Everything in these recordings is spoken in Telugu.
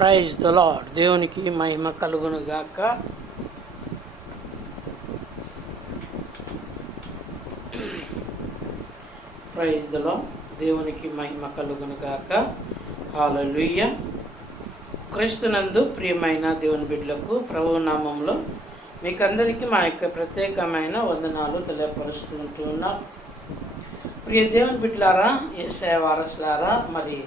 Praise the Lord. దేవునికి మహిమ కలుగును గాక. Praise the Lord. దేవునికి మహిమ కలుగును గాక. హల్లెలూయా. క్రీస్తునందు ప్రియమైన దేవుని బిడ్డలకు ప్రభువు నామములో మీకందరికీ మా యొక్క ప్రత్యేకమైన వందనాలు తెలియపరుస్తూ ఉంటున్నాం. ప్రియ దేవుని బిడ్డలారా, యేసయ్య వారసులారా, మరి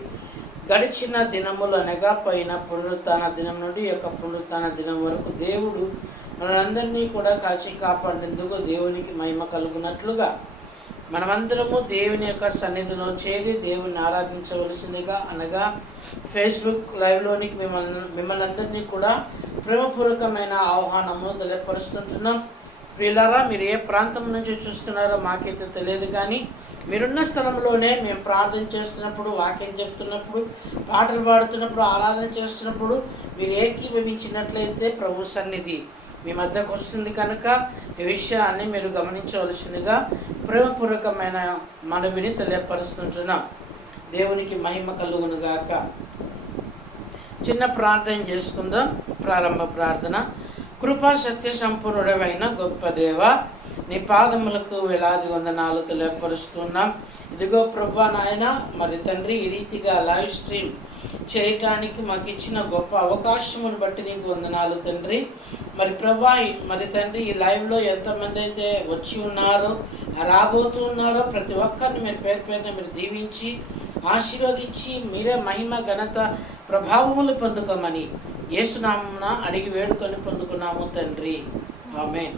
గడిచిన దినములు అనగా పోయిన పునరుత్థాన దినం నుండి యొక్క పునరుత్థాన దినం వరకు దేవుడు మనందరినీ కూడా కాచి కాపాడేందుకు దేవునికి మహిమ కలుగునట్లుగా మనమందరము దేవుని యొక్క సన్నిధిలో చేరి దేవుని ఆరాధించవలసిందిగా అనగా ఫేస్బుక్ లైవ్లోనికి మిమ్మల్ని అందరినీ కూడా ప్రేమపూర్వకమైన ఆహ్వానము తెలియపరుస్తుంటున్నాం. ప్రియులారా, మీరు ఏ ప్రాంతం నుంచి చూస్తున్నారో మాకైతే తెలియదు, కానీ మీరున్న స్థలంలోనే మేము ప్రార్థన చేస్తున్నప్పుడు, వాక్యం చెప్తున్నప్పుడు, పాటలు పాడుతున్నప్పుడు, ఆరాధన చేస్తున్నప్పుడు మీరు ఏకీభవించినట్లయితే ప్రభు సన్నిధి మీ మధ్యకు వస్తుంది. కనుక ఈ విషయాన్ని మీరు గమనించవలసిందిగా ప్రేమపూర్వకమైన మనవిని తెలియపరుస్తుంటున్నాం. దేవునికి మహిమ కలుగును గాక. చిన్న ప్రార్థన చేసుకుందాం. ప్రారంభ ప్రార్థన. కృపా సత్య సంపూర్ణుడమైన గొప్ప దేవ, నీ పాదములకు వేలాది వందనాలు తెలియపరుస్తున్నాం. ఇదిగో ప్రభా నాయన, మరి తండ్రి, ఈ రీతిగా లైవ్ స్ట్రీమ్ చేయటానికి మాకు ఇచ్చిన గొప్ప అవకాశమును బట్టి నీకు వందనాలు తండ్రి. మరి ప్రభా, మరి తండ్రి, ఈ లైవ్లో ఎంతమంది అయితే వచ్చి ఉన్నారో, రాబోతూ ఉన్నారో, ప్రతి ఒక్కరిని మీరు పేరు పేరున మీరు దీవించి ఆశీర్వదించి మీరే మహిమ ఘనత ప్రభావములు పొందుకోమని యేసునామమున అడిగి వేడుకొని పొందుకున్నాము తండ్రి. ఆమేన్.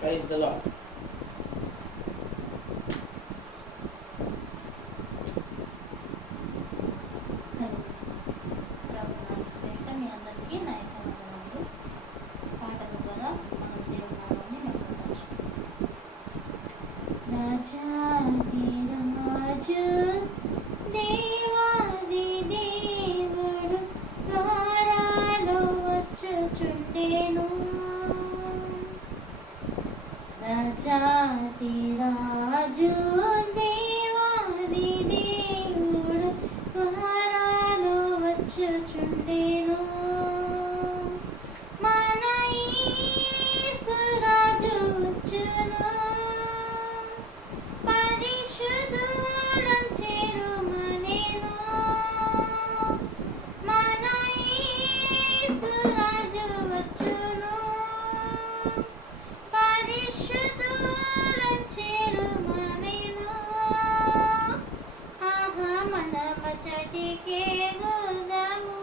Praise the Lord. రాజు దేవాది దేవుడు మహారాలో వచ్చుచుండెను. మన యేసురాజు వచ్చును, పరిశుద్ధులను చేరుమనెను. మన యేసురాజు వచ్చును, పరిశుద్ధులను చేరుమనెను. ఆహా, మనమ చటికే గుదము,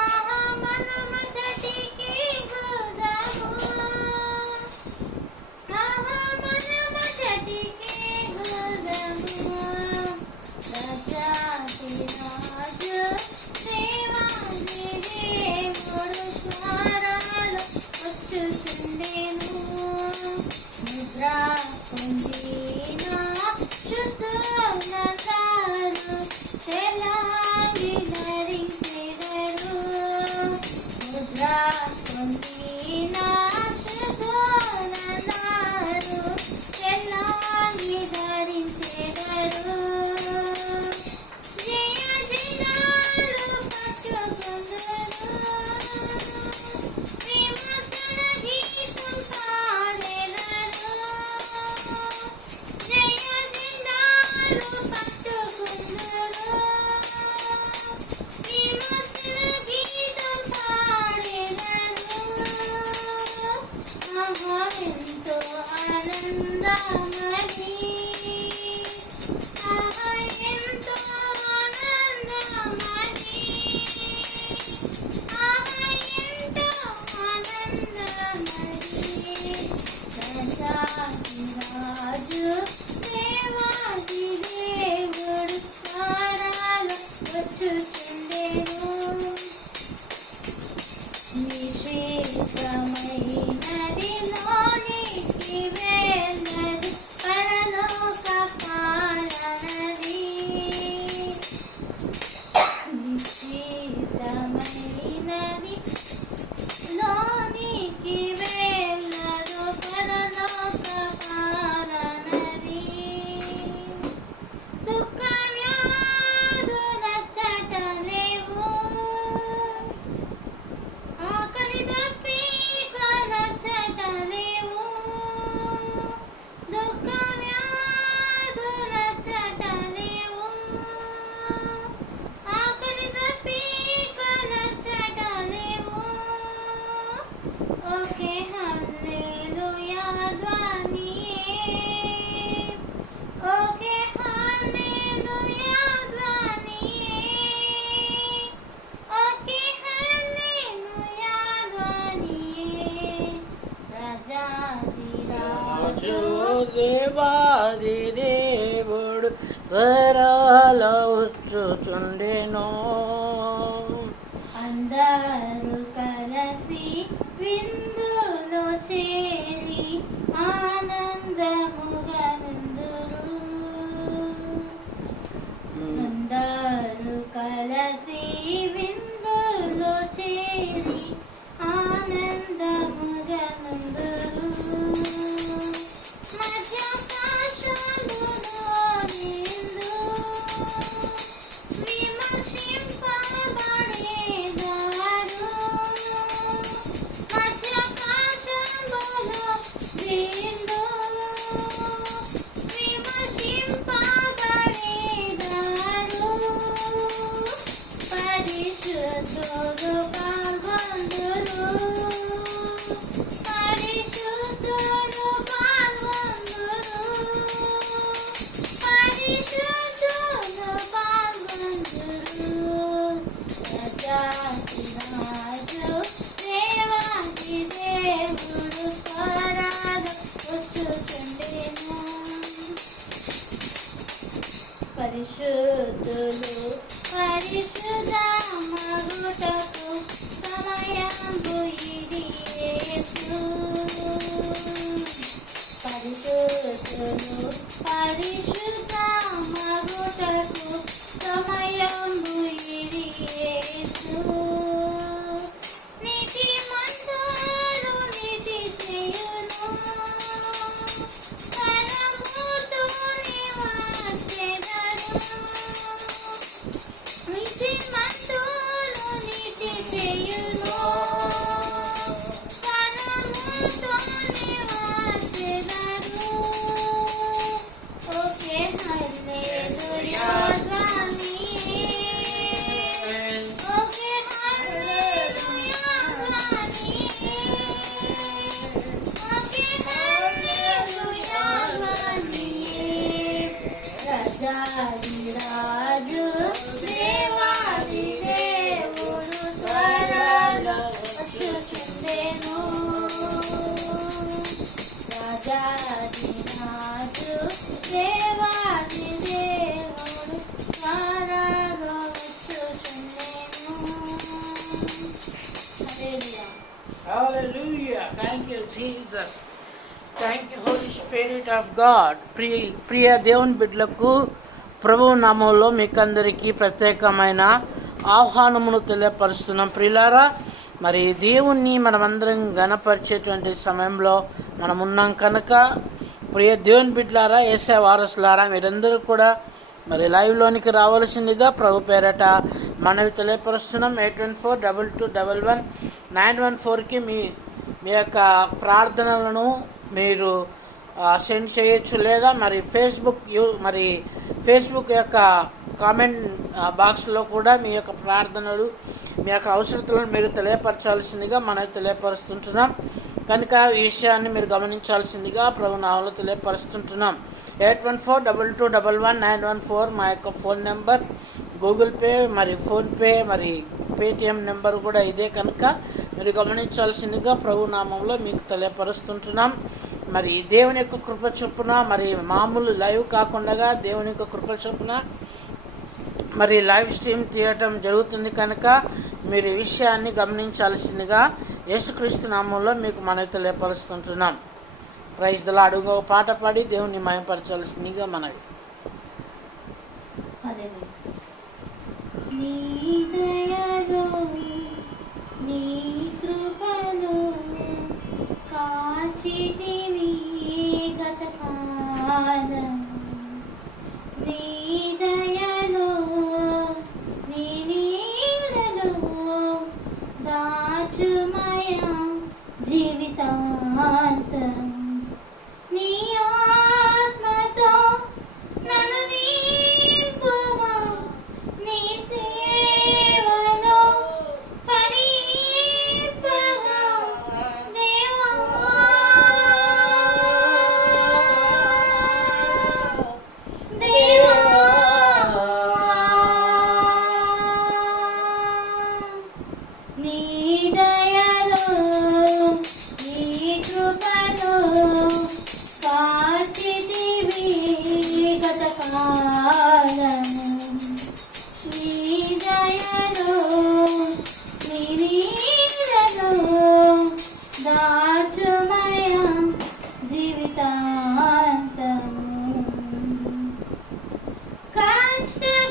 ఆహా, మనమ చటికే గుదము, ఆహా, మనమ చటికే గుదము. రాజాతి రాజు దేవాది దేవుడు ద్వారాలు వచ్చుచుండెను. ముద్రా పొందిన శుద్ధులందరూ తెలాంగి ధరించెదరు. ముద్రా పొందిన శుద్ధులందరూ తెలాంగి ధరించెదరు. జయ జనాలు పట్టుకొందురు, విమోచన గీతం పాడెదరు. జయ జనాలు పట్టుకొందురు, విమోచన గీతం పాడెదరు. ఆహా, ఎంతో ఆనందమది, ఆహా, స్వరాల వచ్చుచుండెను. అందరూ కలిసి విందులో చేరి ఆనందముగా నుందురు. అందరూ కలిసి విందులో చేరి ఆనందముగా నుందురు. పరిశుద్ధులు పరిశుద్ధమగుటకు సమయంబు ఇది యేసు. పరిశుద్ధులు పరిశుద్ధమగుటకు సమయంబు ఇది యేసు. నీతిమంతులు నీతి చేయును, పరముతో నివాసెదరు. నీతిమంతులు నీతి చేయును, పరముతో నివాసెదరు. ఓకే హల్లెలూయా ధ్వని, ఓకే హల్లెలూయా ధ్వని, ఓకే హల్లెలూయా ధ్వని. రాజాదిరాజు దేవాది దేవుడు స్వరాలు వచ్చుచుండెను. రాజాదిరాజు దేవాది దేవుడు స్వరాలు వచ్చుచుండెను. హల్లెలూయా. Hallelujah. Thank you, Jesus. Thank you, Holy Spirit of God. ప్రియ దేవుని బిడ్డలకు ప్రభు నామంలో మీకందరికీ ప్రత్యేకమైన ఆహ్వానమును తెలియపరుస్తున్నాం. ప్రియులారా, మరి దేవుణ్ణి మనమందరం గణపరిచేటువంటి సమయంలో మనం ఉన్నాం కనుక ప్రియ దేవుని బిడ్డలారా, యేసయ్య వారసులారా, మీరందరూ కూడా మరి లైవ్లోనికి రావాల్సిందిగా ప్రభు పేరట మనవి తెలియపరుస్తున్నాం. 814-2211-914కి మీ యొక్క ప్రార్థనలను మీరు సెండ్ చేయొచ్చు. లేదా మరి ఫేస్బుక్ యొక్క కామెంట్ బాక్స్లో కూడా మీ యొక్క ప్రార్థనలు, మీ యొక్క అవసరతలను మీరు తెలియపరచాల్సిందిగా మనం తెలియపరుస్తుంటున్నాం కనుక ఈ విషయాన్ని మీరు గమనించాల్సిందిగా ప్రభు నామములో తెలియపరుస్తుంటున్నాం. 814-2211-914 మా యొక్క ఫోన్ నెంబర్. గూగుల్ పే, మరి ఫోన్పే, మరి పేటిఎం నెంబర్ కూడా ఇదే కనుక మీరు గమనించాల్సిందిగా ప్రభు నామంలో మీకు తెలియపరుస్తుంటున్నాం. మరి దేవుని యొక్క కృప చొప్పున, మరి మామూలు లైవ్ కాకుండా దేవుని యొక్క కృప చొప్పున మరి లైవ్ స్ట్రీమ్ తీయటం జరుగుతుంది కనుక మీరు ఈ విషయాన్ని గమనించాల్సిందిగా యేసుక్రీస్తు నామంలో మీకు మనవి తెలియపరుస్తుంటున్నాం. Praise the lord. ఒక పాట పాడి దేవుని మహిమపరచాల్సిందిగా మనవి. నీ దయలో నీ కృపలో కాచితివి గతకాలం. నీ దయలో నీ నీడలో దాచుమయా జీవితాంతం. నీ ఆత్మతో నన్ను నింపుమా, నీ సేవలో ఫలించుమా. గత కాలము నీ దయలో నీ నీడలో దాచుమయ జీవితాంతము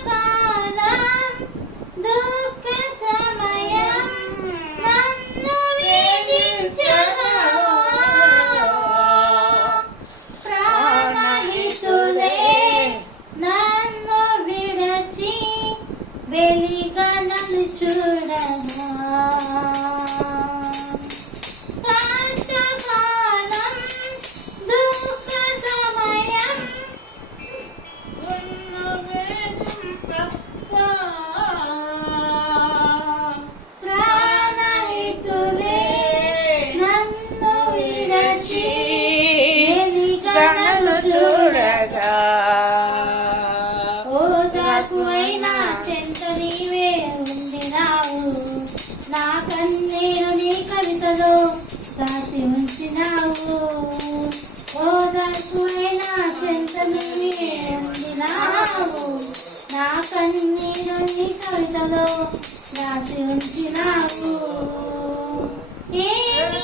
కష్టకాలం దుఃఖ సమయం నన్ను వేధించగా ప్రాణహితులే నన్ను విడచి వెలిగా నన్ను చూడగా కష్టకాలం దుఃఖ సమయం ప్రాణహితులే నన్ను విడచి వెలిగా నన్ను చూడగా ఓదార్పువైనా చెంత నీవే ఉండినావు నా కన్నీరు నీ కవితలో దాచి ఉంచినావు ఓదార్పువైనా చెంత నీవే ఉండినావు నా కన్నీరు నీ కవితలో దాచి ఉంచినావు ఏమి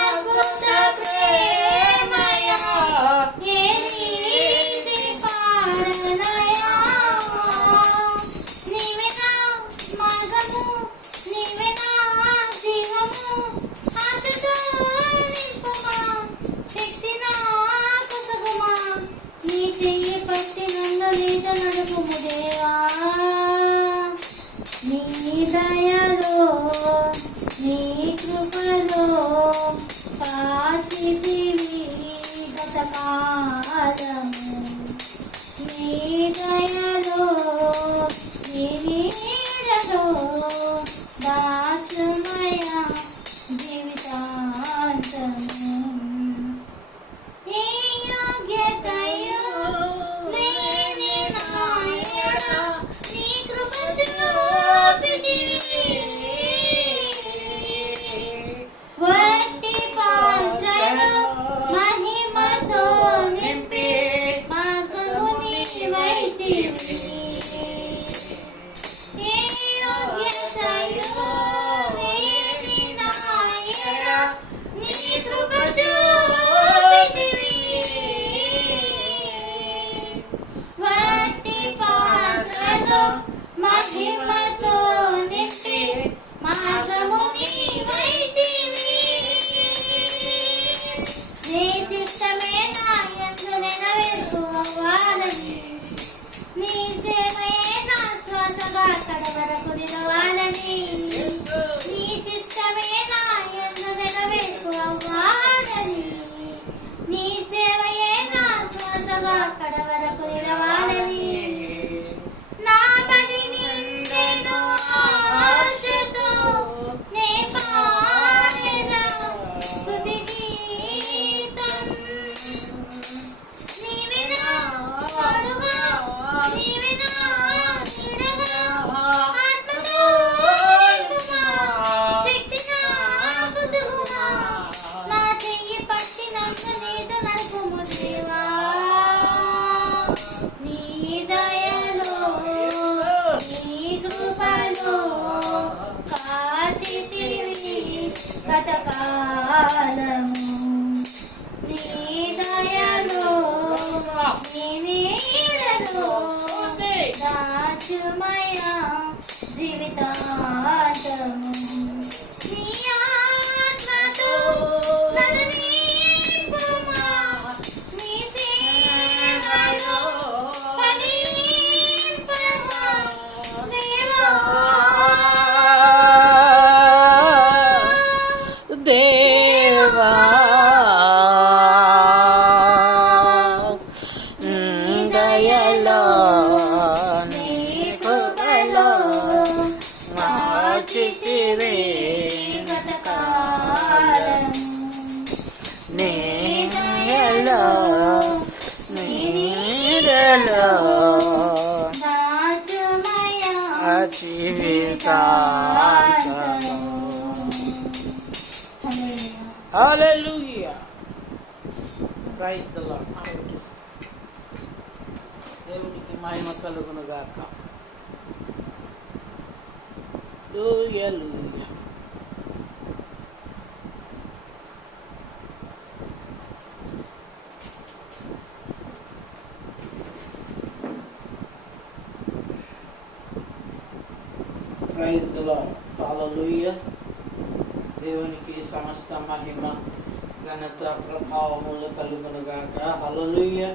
అద్భుత ప్రేమయా ఏ రీతి పాలనయా నీవే నా మార్గము నీవే నా జీవము ఆశతో నింపుమా శక్తి నాకు సగుమా నీ చెయ్యి పట్టి నన్ను నీట నడుపుము దేవా నీ దయలో నీ కృపలో కాచితివి గత కాలము నీ దయలో నీ నీడలో దాచుమయ జీవితాంతము ఏ యోగ్యతయో లేని నాయన నీ కృప చూపితివి వట్టి పాత్రలో మహిమతో నింపి మాకు నీవైతివి ఏ యోగ్యతయో లేని నాయన నీ కృప చూపితివి వట్టి పాత్రలో మహిమతో నింపి మార్గము నీవైతివి నీ చిత్తమే నా యందు నెరవేర్చువాలని నీ సేవయే నా శ్వాసగా కడవరకు నిలవాలని నీ చిత్తమే నా యందు నెరవేర్చువాలని నీ సేవయే నా శ్వాసగా కడవరకు నిలవాలని నా పది నిండెను ఆశతో నే పాడెద స్తుతి గీతం నీవే నా తోడుగా నీవే నా నీడగా ఆత్మతో నింపుమా శక్తి నాకు సగుమా నా చెయ్యి పట్టి నన్ను నీట నడుపుము దేవా నీ దయలో నీ కృపలో కాచితివి గత కాలము నీ దయలో నీ నీడలో దాచుమయ జీవితాంతము నీ ఆత్మతో నన్ను నింపుమా నీ సేవలో ఫలింపమా దేవా దేవా దయలో నీ కృపలో మార్చితివి గత కాలము నీ దయలో నీ నీడలో దాచుమయ జీవితాంతము. Hallelujah. Praise the Lord. దేవునికి మహిమ కలుగును గాక. హల్లెలూయా. Praise the Lord. హల్లెలూయా. దేవునికి సమస్త మహిమ ఘనత ప్రభావములు కలుగును గాక. హల్లెలూయా.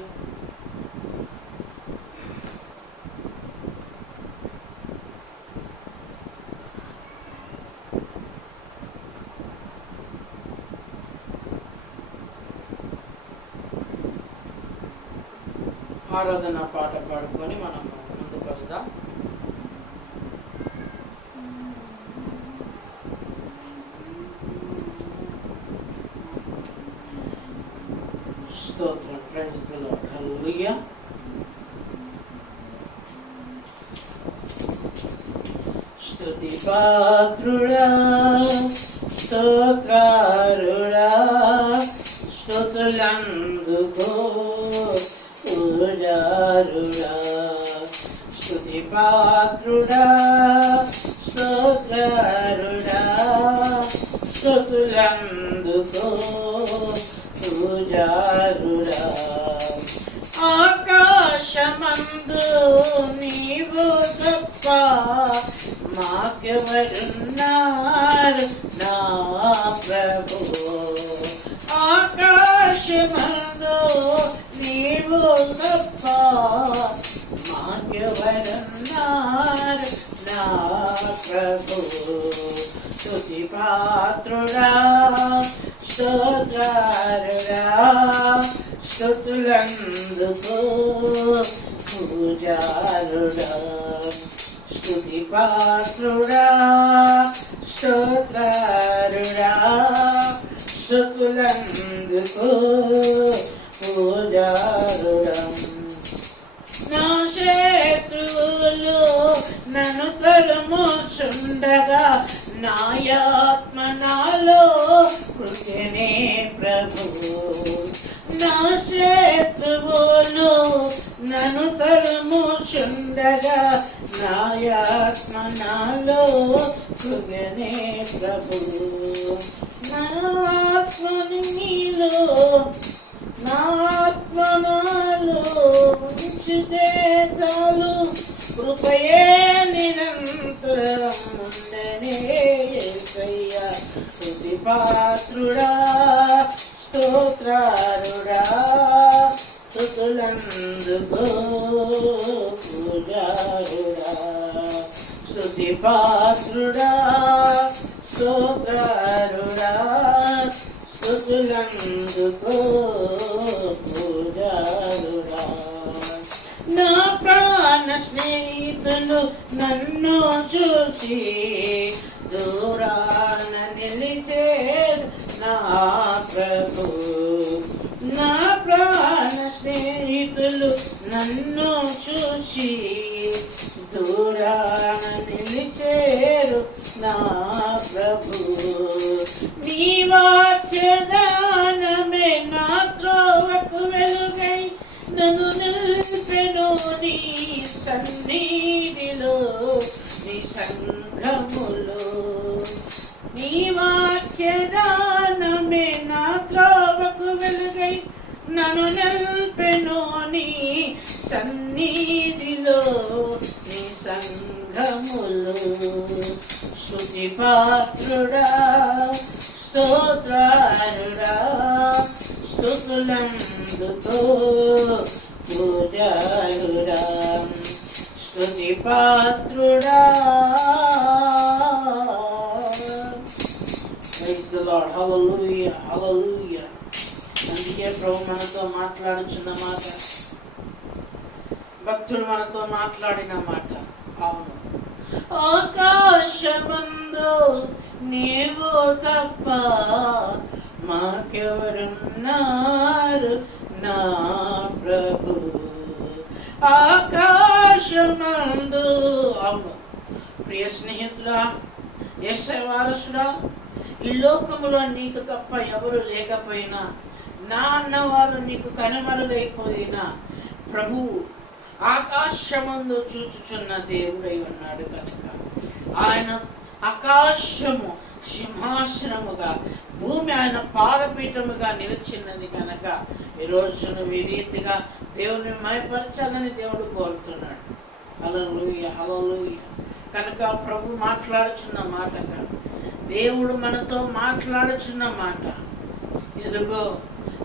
ఆరాధన పాట పాడుకొని మనం ముందుకు వస్తాం. స్తోత్రం. Praise the Lord. హల్లెలూయా. స్తుతి పాత్రుడా స్తోత్రారుడా స్తుతులందుకో పూజారుడా. స్తుతి పాత్రుడా స్తోత్రారుడా స్తుతులందుకో పూజారుడా. ఆకాశమందు నీవు తప్ప మాకెవరున్నారు నా ప్రభు. ఆకాశమందు నీవు తప్ప మాకెవరున్నారు నా ప్రభు. స్తుతి పాత్రుడా స్తోత్రారుడా స్తుతులందుకో పూజారుడా. స్తుతి పాత్రుడా స్తోత్రారుడా స్తుతులందుకో పూజారుడా. నా శత్రువులు నన్ను తరుముచుండగా నాయాత్మ నాలో కృపనే ప్రభు. నా శత్రువులు నన్ను తరుముచుండగా నాయాత్మ నాలో కృపనే ప్రభు. నా ఆత్మను నీలో నా ఆత్మ నాలో ఉంచితే చాలు, కృపయే నిరంతరం ఉండనే యేసయ్యా. స్తుతి పాత్రుడా స్తోత్రారుడా స్తుతులందుకో పూజారుడా. స్తుతి పాత్రుడా స్తోత్రారుడా స్తుతులందుకో పూజారుడా. నా ప్రాణ స్నేహితులు నన్ను చూసి దూరాన నిలిచేరు నా ప్రభు. నా ప్రాణ స్నేహితులు నన్ను చూసి దూరాన నిలిచేరు నా ప్రభు. నీ వాక్యదానమే నా త్రోవకు వెలుగై నన్ను నిల్పెను నీ సన్నిధిలో నీ సంఘములో. నీ వాక్యదానమే నా త్రోవకు వెలుగై నన్ను నిల్పెను నీ సన్నిధిలో నీ సంఘములో. స్తుతి పాత్రుడా స్తోత్రారుడా స్తుతులందుకో పూజారుడా. స్తుతి పాత్రుడా. Praise the Lord. హల్లెలూయా. హల్లెలూయా. అందుకే ప్రభు మనతో మాట్లాడుచున్న మాట, భక్తుడు మనతో మాట్లాడిన మాట. అవును, ఆకాశమందు నీవు తప్ప మాకెవరున్నారు నా ప్రభు. ఆకాశమందు. అవును ప్రియ స్నేహితుడా, యేసయ్య వారసుడా, ఈ లోకములో నీకు తప్ప ఎవరు లేకపోయినా, నా అన్న వాళ్ళు నీకు కనుమరుగైపోయినా, ప్రభువు ఆకాశమందు చూచుచున్న దేవుడై ఉన్నాడు కనుక ఆయన ఆకాశము సింహాసనముగా, భూమి ఆయన పాదపీఠముగా నిలిచినది కనుక ఈరోజు నువ్వు ఈ రీతిగా దేవుని మయపరచాలని దేవుడు కోరుతున్నాడు. హల్లెలూయా, హల్లెలూయా. కనుక ప్రభు మాట్లాడుచున్న మాట, దేవుడు మనతో మాట్లాడుచున్న మాట, ఇదిగో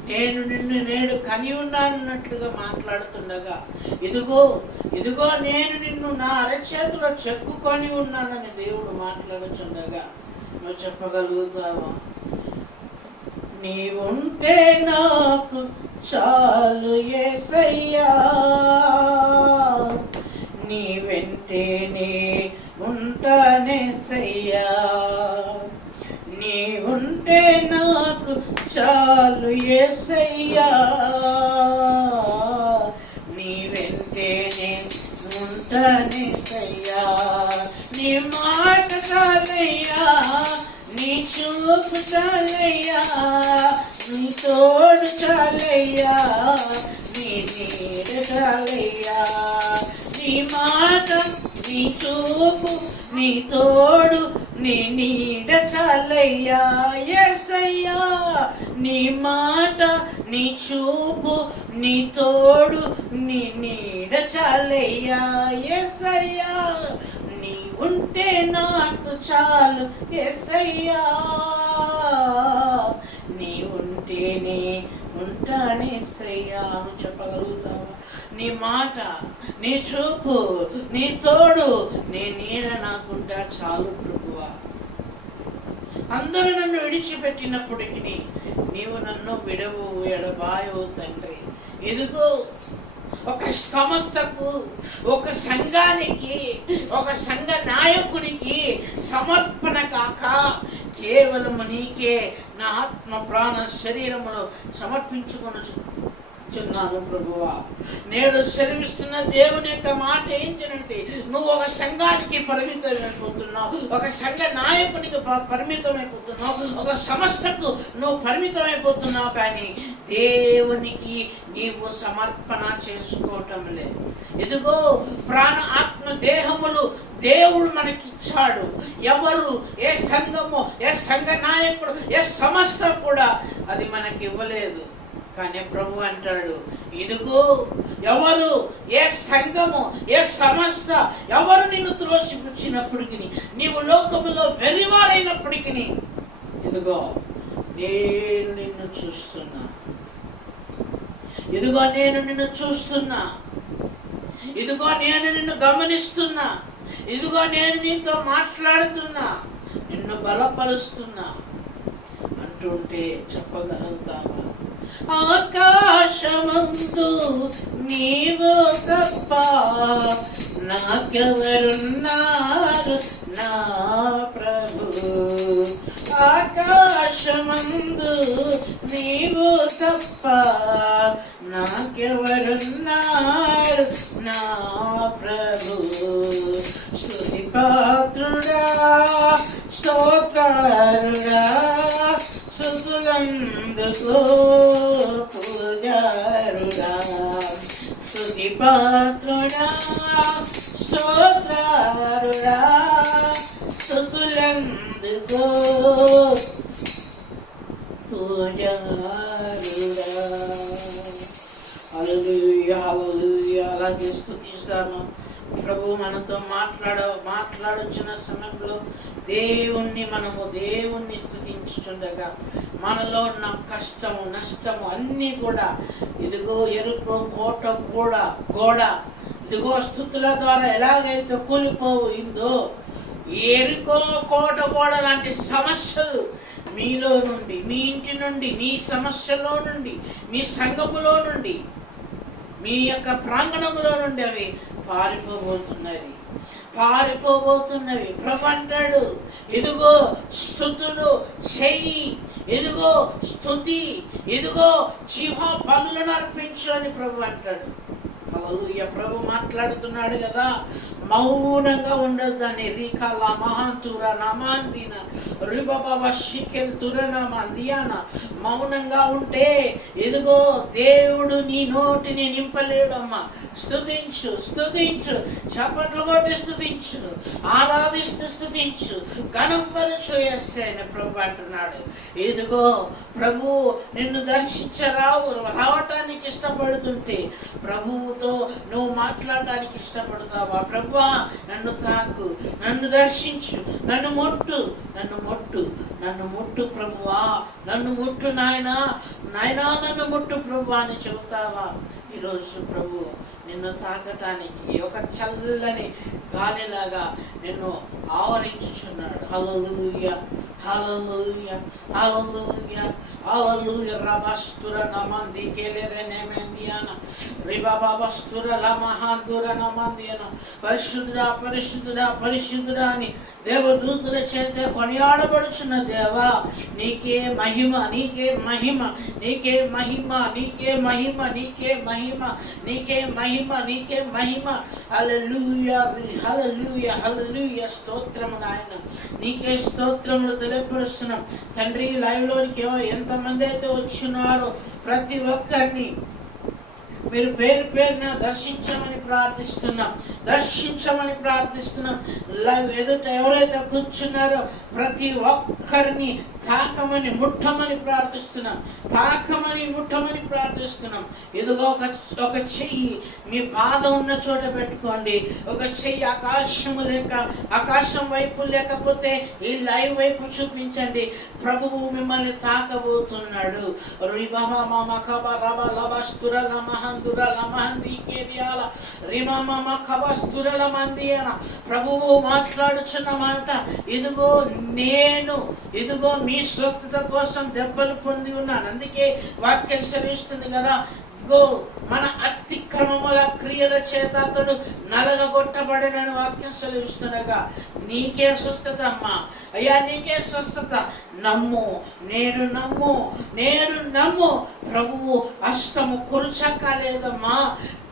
నేను నిన్ను నేడు కని ఉన్నానన్నట్లుగా మాట్లాడుతుండగా, ఇదిగో నేను నిన్ను నా అరచేతిలో చెక్కుకొని ఉన్నానని దేవుడు మాట్లాడుచుండగా నువ్వు చెప్పగలుగుతావా? నీవుంటే నాకు చాలు యేసయ్యా, నీ వెంటనే ఉంటానేసయ్యా, నీవుంటే నాకు చాలు యేసయ్యా, నీ వెంటనే ఉంటానేసయ్యా, నీ మాట చాలయ్యా, నీ చూపు చాలయ్యా, నీ తోడు చాలయ్యా, నీ నీడ చాలయ్యా, నీ మాట, నీ చూపు, నీ తోడు, నీ నీడ చాలయ్యా యేసయ్యా, నీ మాట, నీ చూపు, నీ తోడు, నీ నీడ చాలయ్యా యేసయ్యా, నీ ఉంటే నాకు చాలు యేసయ్యా, నీ ఉంటేనే ఉంటానేసయ్యా. నువ్వు చెప్పగలుగుతావా? నీ మాట, నీ చూపు, నీ తోడు, నీ నీడ నాకుంటా చాలు ప్రభువా. అందరూ నన్ను విడిచిపెట్టినప్పటికీ నీవు నన్ను విడవు ఎడబాయవు తండ్రి. ఇదిగో ఒక సంస్థకు, ఒక సంఘానికి, ఒక సంఘ నాయకునికి సమర్పణ కాక కేవలము నీకే నా ఆత్మ ప్రాణ శరీరమును సమర్పించుకొనుచున్నాను ప్రభువా. నేడు సెలవిస్తున్న దేవుని యొక్క మాట ఏంటంటే, నువ్వు ఒక సంఘానికి పరిమితమైపోతున్నావు, ఒక సంఘ నాయకునికి పరిమితమైపోతున్నావు, ఒక సంస్థకు నువ్వు పరిమితమైపోతున్నావు, కానీ దేవునికి నీవు సమర్పణ చేసుకోవటం లేదు. ఇదిగో ప్రాణ ఆత్మ దేహములు దేవుడు మనకిచ్చాడు. ఎవరు, ఏ సంఘము, ఏ సంఘ నాయకుడు, ఏ సంస్థ కూడా అది మనకి ఇవ్వలేదు. కానీ ప్రభు అంటాడు, ఇదిగో ఎవరు, ఏ సంఘము, ఏ సంస్థ ఎవరు నిన్ను త్రోసిపుచ్చినప్పటికీ, నీవు లోకములో వెరివారైనప్పటికీ, ఇదిగో నేను నిన్ను చూస్తున్నా, ఇదిగో నేను నిన్ను చూస్తున్నా, ఇదిగో నేను నిన్ను గమనిస్తున్నా, ఇదిగో నేను నీతో మాట్లాడుతున్నా, నిన్ను బలపరుస్తున్నా అంటుంటే చెప్పగలుగుతావా? ఆకాశమందు నీవు తప్ప నాకెవరున్నారు నా ప్రభు, ఆకాశమందు నీవు తప్ప నాకెవరున్నారు నా ప్రభు, స్తుతి పాత్రుడా, స్తోత్రుడా, స్తుతులందుకో పూజారుడా, స్తుతి పాత్రుడా, స్తోత్రుడా, స్తుతులందుకో పూజారుడా. హల్లెలూయా, హల్లెలూయా. అలాగే స్తుతిస్తాము. ప్రభు మనతో మాట్లాడుచున్న సమయంలో దేవుణ్ణి స్తుతించుచుండగా మనలో ఉన్న కష్టము, నష్టము అన్నీ కూడా ఇదిగో ఎరుకో గోడ ఇదిగో స్తుతుల ద్వారా ఎలాగైతే కూలిపోయిందో, ఎరుకో కోట గోడ లాంటి సమస్యలు మీలో నుండి, మీ ఇంటి నుండి, మీ సమస్యలో నుండి, మీ సంఘములో నుండి, మీ యొక్క ప్రాంగణములో నుండి అవి పారిపోబోతున్నవి. ప్రభు అంటాడు, ఇదిగో స్తుతులు చెయ్యి, ఇదిగో స్తుతి, ఇదిగో జీవ బలులను అర్పించు అని ప్రభు అంటాడు. హల్లెలూయా. ప్రభు మాట్లాడుతున్నాడు కదా, మౌనంగా ఉండొద్దని. రీకాల మహాంతుర నమాంతిన రిబాబా షికెల్ తురనమ దియాన మౌనంగా ఉంటే ఇదిగో దేవుడు నీ నోటిని నింపలేడమ్మా. స్తుతించు, స్తుతించు, చప్పట్లు కొట్టి స్తుతించు, ఆరాధిస్తూ స్తుతించు, గణపరచు యేసయ్యని ప్రభు అంటున్నాడు. ఇదిగో ప్రభు నిన్ను రావటానికి ఇష్టపడుతుంటే ప్రభువుతో నువ్వు మాట్లాడటానికి ఇష్టపడతావా? ప్రభువా నన్ను తాకు, నన్ను దర్శించు, నన్ను ముట్టు, నన్ను ముట్టు, నన్ను ముట్టు ప్రభువా, నన్ను ముట్టు నాయనా, నాయనా నన్ను ముట్టు ప్రభువా అని చెబుతావా? ఈరోజు ప్రభు నిన్ను తాకటానికి ఒక చల్లని గాలిలాగా నిన్ను ఆవరించుచున్నాడు. హల్లెలూయా, హల్లెలూయా, హల్లెలూయా, హల్లెలూయా. రబస్తుర నమంది కెలెరె నెమెందియాన రిబాబాబస్తుర లమహాందుర నమందియాన. పరిశుద్ధుడా, పరిశుద్ధుడా, పరిశుద్ధుడా అని దేవదూతుల చేత కొనియాడబడుచున్న దేవా, నీకే మహిమ, నీకే మహిమ, నీకే మహిమ, నీకే మహిమ, నీకే మహిమ, నీకే మహిమ, నీకే మహిమ. హల్లెలూయా, హల్లెలూయా, హల్లెలూయా. స్తోత్రము నాయన, నీకే స్తోత్రములు తెలియపరుస్తున్నాం తండ్రి. లైవ్ లోనికి ఎంతమంది అయితే వచ్చినారో ప్రతి ఒక్కరిని మీరు పేరు పేరున దర్శించమని ప్రార్థిస్తున్నాం, దర్శించమని ప్రార్థిస్తున్నాం. లైవ్ ఎదుట ఎవరైతే కూర్చున్నారో ప్రతి ఒక్కరిని తాకమని ముట్టమని ప్రార్థిస్తున్నాం, తాకమని ముట్టమని ప్రార్థిస్తున్నాం. ఇదిగో ఒక చెయ్యి మీ పాదం ఉన్న చోట పెట్టుకోండి, ఒక చెయ్యి ఆకాశం వైపు లేకపోతే ఈ లైవ్ వైపు చూపించండి. ప్రభువు మిమ్మల్ని తాకబోతున్నాడు. ప్రభువు మాట్లాడుచున్న మాట, ఇదిగో నేను, ఇదిగో మీ స్వస్థత కోసం దెబ్బలు పొంది ఉన్నాను. అందుకే వాక్యం సెలవిస్తుంది కదా, మన అతిక్రమముల క్రియల చేత అతడు నలగగొట్టబడనని వాక్యం సెలవిస్తుండగా నీకే స్వస్థత అమ్మా, అయ్యా నీకే స్వస్థత. నమ్ము, నేడు నమ్ము, నేడు నమ్ము. ప్రభువు హస్తము కురుచక్కలేదమ్మా,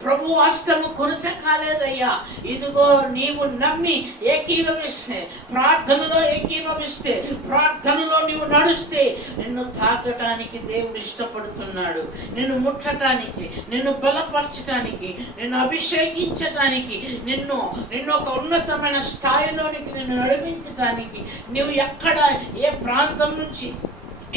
ప్రభు హస్తము కురచకాలేదయ్యా. ఇదిగో నీవు నమ్మి ఏకీభవిస్తే, ప్రార్థనలో ఏకీభవిస్తే, ప్రార్థనలో నీవు నడుస్తే నిన్ను తాకటానికి దేవుడు ఇష్టపడుతున్నాడు. నిన్ను ముట్టడానికి, నిన్ను బలపరచటానికి, నిన్ను అభిషేకించటానికి, నిన్ను ఒక ఉన్నతమైన స్థాయిలోనికి నిన్ను నడిపించటానికి. నువ్వు ఎక్కడ ఏ ప్రాంతం నుంచి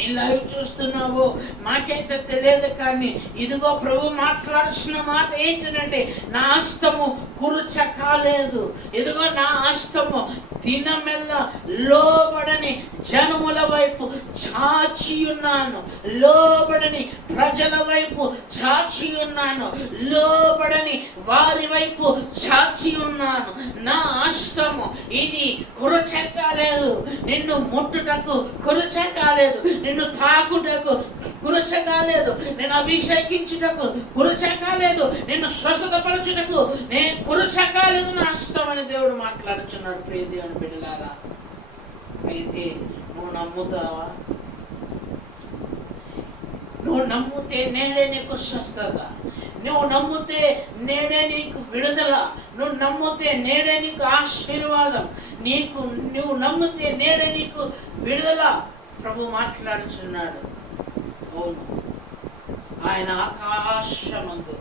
ఈ లైవ్ చూస్తున్నావో నాకైతే తెలియదు, కానీ ఇదిగో ప్రభు మాట్లాడుతున్న మాట ఏంటంటే, నా హస్తము కురుచ కాలేదు, ఇదిగో నా హస్తము దినమెల్ల లోబడని జనముల వైపు చాచి ఉన్నాను, లోబడని ప్రజల వైపు చాచి ఉన్నాను, లోబడని వారి వైపు చాచి ఉన్నాను. నా హస్తము ఇది కురుచ కాలేదు, నిన్ను ముట్టుటకు కురుచ కాలేదు, నిన్ను తాకుటకు కురుచ కాలేదు, నేను అభిషేకించుటకు కురుచ కాలేదు, నిన్ను స్వస్థతపరచుటకు నేను కురుచ కాలేదు నా హస్తం అని దేవుడు మాట్లాడుచున్నాడు. ప్రియ దేవుని బిడ్డలారా, అయితే నువ్వు నమ్ముతావా? నువ్వు నమ్మితే నేడే నీకు స్వస్థత, నువ్వు నమ్మితే నేడే నీకు విడుదల, నువ్వు నమ్మితే నేడే నీకు ఆశీర్వాదం, నువ్వు నమ్మితే నేడే నీకు విడుదల. ప్రభు మాట్లాడుచున్నాడు. అవును, ఆయన ఆకాశమందు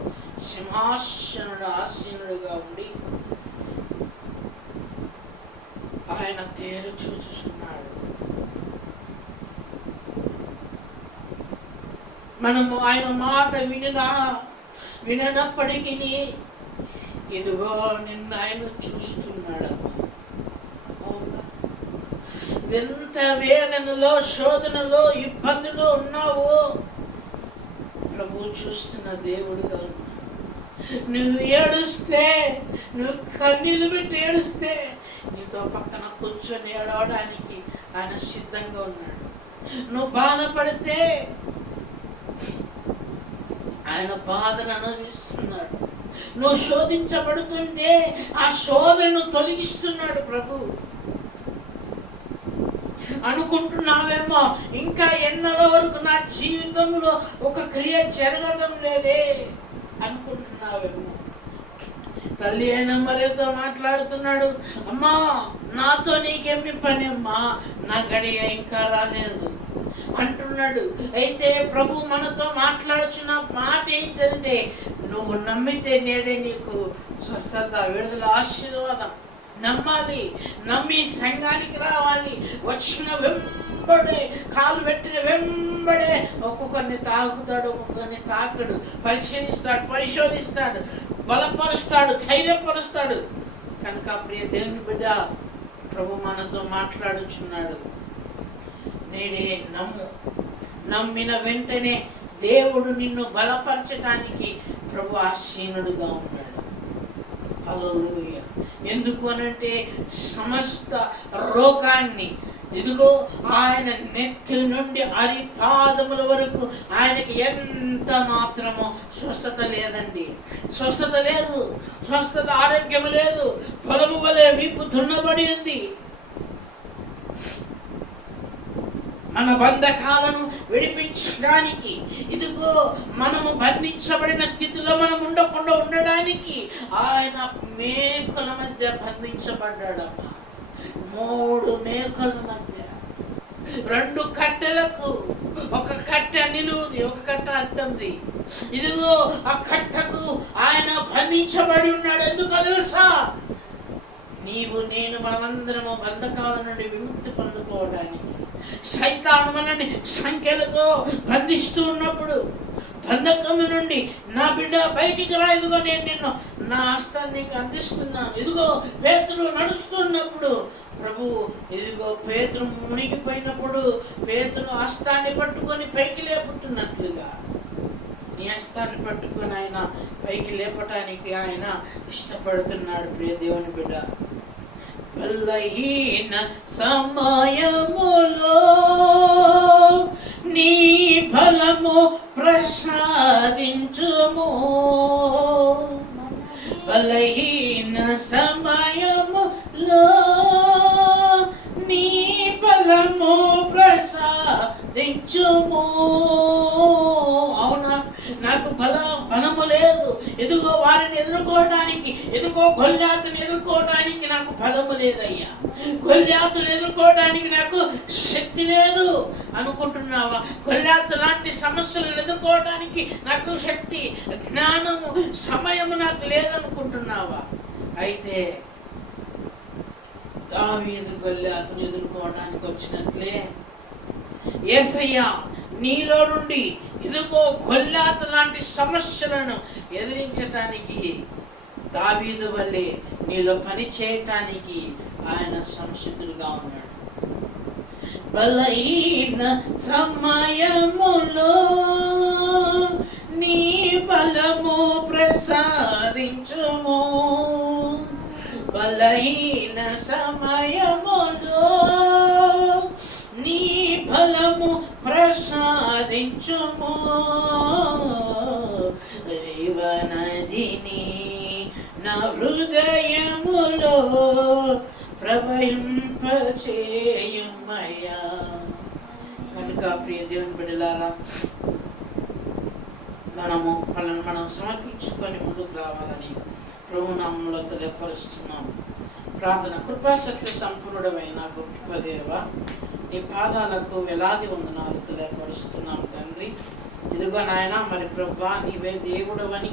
సింహాసనుడు ఆసీనుడుగా ఉండి ఆయన తేరు చూచుచున్నాడు. మనము ఆయన మాట వినప్పటికీ ఇదిగో నిన్ను ఆయన చూస్తున్నాడు. ఎంత వేదనలో, శోధనలో, ఇబ్బందిలో ఉన్నావో ప్రభు చూస్తున్న దేవుడుగా ఉన్నాడు. నువ్వు ఏడుస్తే, నువ్వు కన్నీళ్ళు పెట్టి ఏడుస్తే నీతో పక్కన కూర్చొని ఏడవడానికి ఆయన సిద్ధంగా ఉన్నాడు. నువ్వు బాధపడితే ఆయన బాధను అనుభవిస్తున్నాడు. నువ్వు శోధించబడుతుంటే ఆ శోధనను తొలగిస్తున్నాడు ప్రభు. అనుకుంటున్నావేమో ఇంకా ఎన్నో వరకు నా జీవితంలో ఒక క్రియ జరగడం లేదే అనుకుంటున్నావేమో, తల్లి అయిన మరియతో మాట్లాడుతున్నాడు, అమ్మా నాతో నీకేమి పని అమ్మా, నా గడియ ఇంకా రాలేదు అంటున్నాడు. అయితే ప్రభు మనతో మాట్లాడుచున్న మాట ఏంటంటే, నువ్వు నమ్మితే నేడే నీకు స్వస్థత, విడుదల, ఆశీర్వాదం. నమ్మాలి, నమ్మి సంఘానికి రావాలి. వచ్చిన వెంబడే, కాలు పెట్టిన వెంబడే ఒక్కొక్కరిని తాకుతాడు, ఒక్కొక్కరిని తాకడు, పరిశోధిస్తాడు, బలపరుస్తాడు, ధైర్యపరుస్తాడు. కనుక ప్రియ దేవుని బిడ్డ, ప్రభు మనతో మాట్లాడుచున్నాడు. నేనే నమ్ము. నమ్మిన వెంటనే దేవుడు నిన్ను బలపరచటానికి ప్రభు ఆసీనుడుగా ఉన్నాడు. హల్లెలూయా. ఎందుకు అనంటే సమస్త రోగాన్ని ఇదిగో ఆయన నెత్తి నుండి అరిపాదముల వరకు ఆయనకి ఎంత మాత్రమో స్వస్థత లేదండి. స్వస్థత లేదు, స్వస్థత, ఆరోగ్యం లేదు. పొలము వలె వీపు దున్నబడి ఉంది. మన బంధకాలను విడిపించడానికి, ఇదిగో మనము బంధించబడిన స్థితిలో మనం ఉండకుండా ఉండడానికి ఆయన మేకుల మధ్య బంధించబడ్డాడమ్మా. 3 మేకుల మధ్య 2 కట్టెలకు, ఒక కట్టె నిలువుది, ఒక కట్ట అడ్డంది. ఇదిగో ఆ కట్టకు ఆయన బంధించబడి ఉన్నాడు. ఎందుకు తెలుసా? నీవు నేను మనమందరము బంధకాల నుండి విముక్తి పొందుకోవడానికి. సైతాను మనల్ని సంఖ్యలతో బంధిస్తూ ఉన్నప్పుడు, బంధకము నుండి నా బిడ్డ బయటికి రా, ఇదిగో నేను నిన్ను నా హస్తాన్ని నీకు అందిస్తున్నాను. ఇదిగో పేతురు నడుస్తున్నప్పుడు ప్రభు, ఇదిగో పేతురు మునిగిపోయినప్పుడు పేతురు హస్తాన్ని పట్టుకొని పైకి లేపుతున్నట్లుగా నీ హస్తాన్ని పట్టుకొని ఆయన పైకి లేపటానికి ఆయన ఇష్టపడుతున్నాడు. ప్రియ దేవుని బిడ్డ, బలహీన సమయములో నీ బలము ప్రసాదించుము. బలహీన సమయములో నీ బలము ప్రసాదించుము. అవునా, నాకు బలము లేదు. ఎదుగో వారిని ఎదుర్కోవడానికి, ఎదుగో గొల్యాతుని ఎదుర్కోవడానికి నాకు బలము లేదయ్యా, గొల్యాతుని ఎదుర్కోవడానికి నాకు శక్తి లేదు అనుకుంటున్నావా? గొల్యాతు లాంటి సమస్యలను ఎదుర్కోవడానికి నాకు శక్తి, జ్ఞానము, సమయము నాకు లేదనుకుంటున్నావా? అయితే దావీదు గొల్యాతుని ఎదుర్కోవడానికి వచ్చినట్లే యేసయ్య నీలో నుండి ఇదిగో గొల్యాతు లాంటి సమస్యలను ఎదిరించటానికి, దావీదు వల్లే నీలో పని చేయటానికి ఆయన సంసిద్ధుడుగా ఉన్నాడు. బలహీన సమయములో నీ బలము ప్రసాదించుము. బలహీన సమయములో నీ బలము ప్రసాదించుము. రేవనదిని నా హృదయములో ప్రవహింపచేయుమయ్యా. కనుక ప్రియ దేవుని బిడ్డలారా, మనం సమర్పించుకొని ముందుకు రావాలని ప్రభు నామములో తెలియపరుస్తున్నాం. ప్రార్థన. కృపాసత్య సంపూర్ణమైన గొప్ప దేవ, నీ పాదాలకు వేలాది వందనాలు తెలియపరుస్తున్నాం తండ్రి. ఇదిగో నాయన, మరి ప్రభా, నీవే దేవుడవని,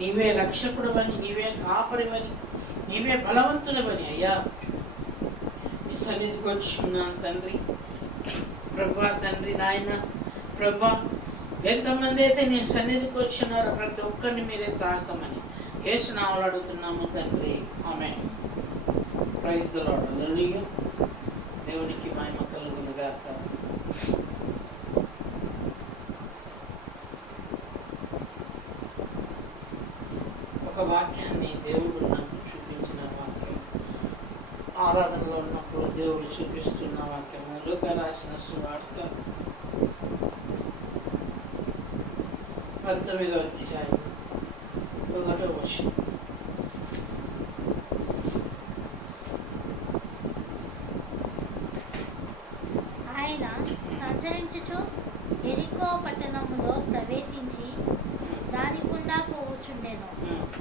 నీవే రక్షకుడవని, నీవే కాపరివని, నీవే బలవంతుడవని అయ్యా నీ సన్నిధికి వచ్చున్నాను తండ్రి. ప్రభా తండ్రి, నాయన ప్రభా, ఎంతమంది అయితే నీ సన్నిధికి వచ్చినారో ప్రతి ఒక్కరిని మీరే తాకమని యేసు నామములో అడుగుతున్నాము తండ్రి. ఆమేన్. Praise the Lord. హల్లెలూయా. దేవునికి మహిమ కలుగును గాక. ఒక వాక్యాన్ని దేవుడు నాకు చూపించిన వాక్యం, ఆరాధనలో ఉన్నప్పుడు దేవుడు చూపిస్తున్న వాక్యము, లూకా రాసిన సువార్త 19వ అధ్యాయం 1వ వచనం. ఆయన సంచరించుచు ఎరికో పట్టణములో ప్రవేశించి దాని గుండా పోవుచుండెను.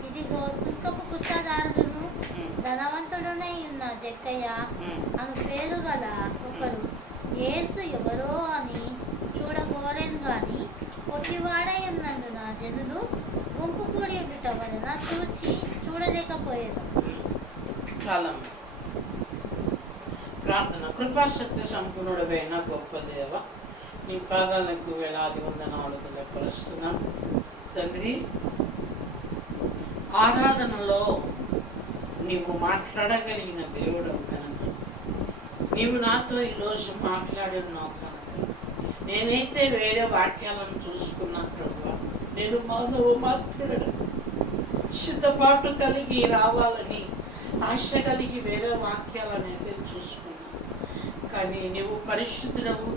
ఇదిగో సుంకపు పుస్తక జక్కయ్య అని పేరు గల ఒకడు యేసు ఎవరో అని చూడకోరేను గాని పొట్టివాడై ఉన్నందున జనులు గుంపు కూడి ఉండుట వలన చూడలేకపోయారు. చాలా ప్రార్థన. కృపాశక్తి సంపూర్ణుడైన గొప్ప దేవ, నీ పాదాలకు వేలాది వందనాలు తెలియపరుస్తున్నాం తండ్రి. ఆరాధనలో నీవు మాట్లాడగలిగిన దేవుడు కనుక నీవు నాతో ఈరోజు మాట్లాడున్నావు కనుక నేనైతే వేరే వాక్యాలను చూసుకున్నా ప్రభు, నేను మానవ మాట్లాడడం సిద్ధపాటు కలిగి రావాలని ఆశ కలిగి వేరే వాక్యాలను అయితే చూసుకున్నా. కానీ నీవు పరిశుద్ధుడవు,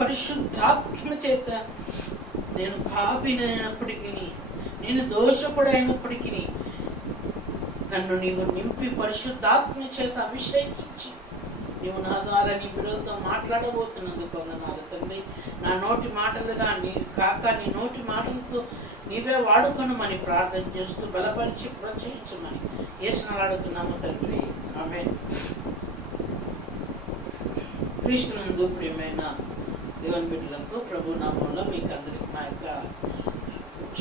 పరిశుద్ధాత్మ చేత నేను పాపినైనప్పటికీ, నేను దోషకుడైనప్పటికీ నన్ను నీవు నింపి పరిశుద్ధాత్మ చేత అభిషేకించి నీవు నా ద్వారా నీ బిడ్డలతో మాట్లాడబోతున్నందుకు వందనాలు తండ్రి. నా నోటి మాటలుగా నీ కాక నీ నోటి మాటలతో నీవే వాడుకొనమని ప్రార్థన చేస్తూ బలపరిచి ప్రోత్సహించమని యేసుని అడుగుతున్నాము తండ్రి. ఆమేన్. క్రీస్తునందు ప్రియమైన దేవుని బిడ్డలకు ప్రభు నామంలో మీకు అందరికీ మా యొక్క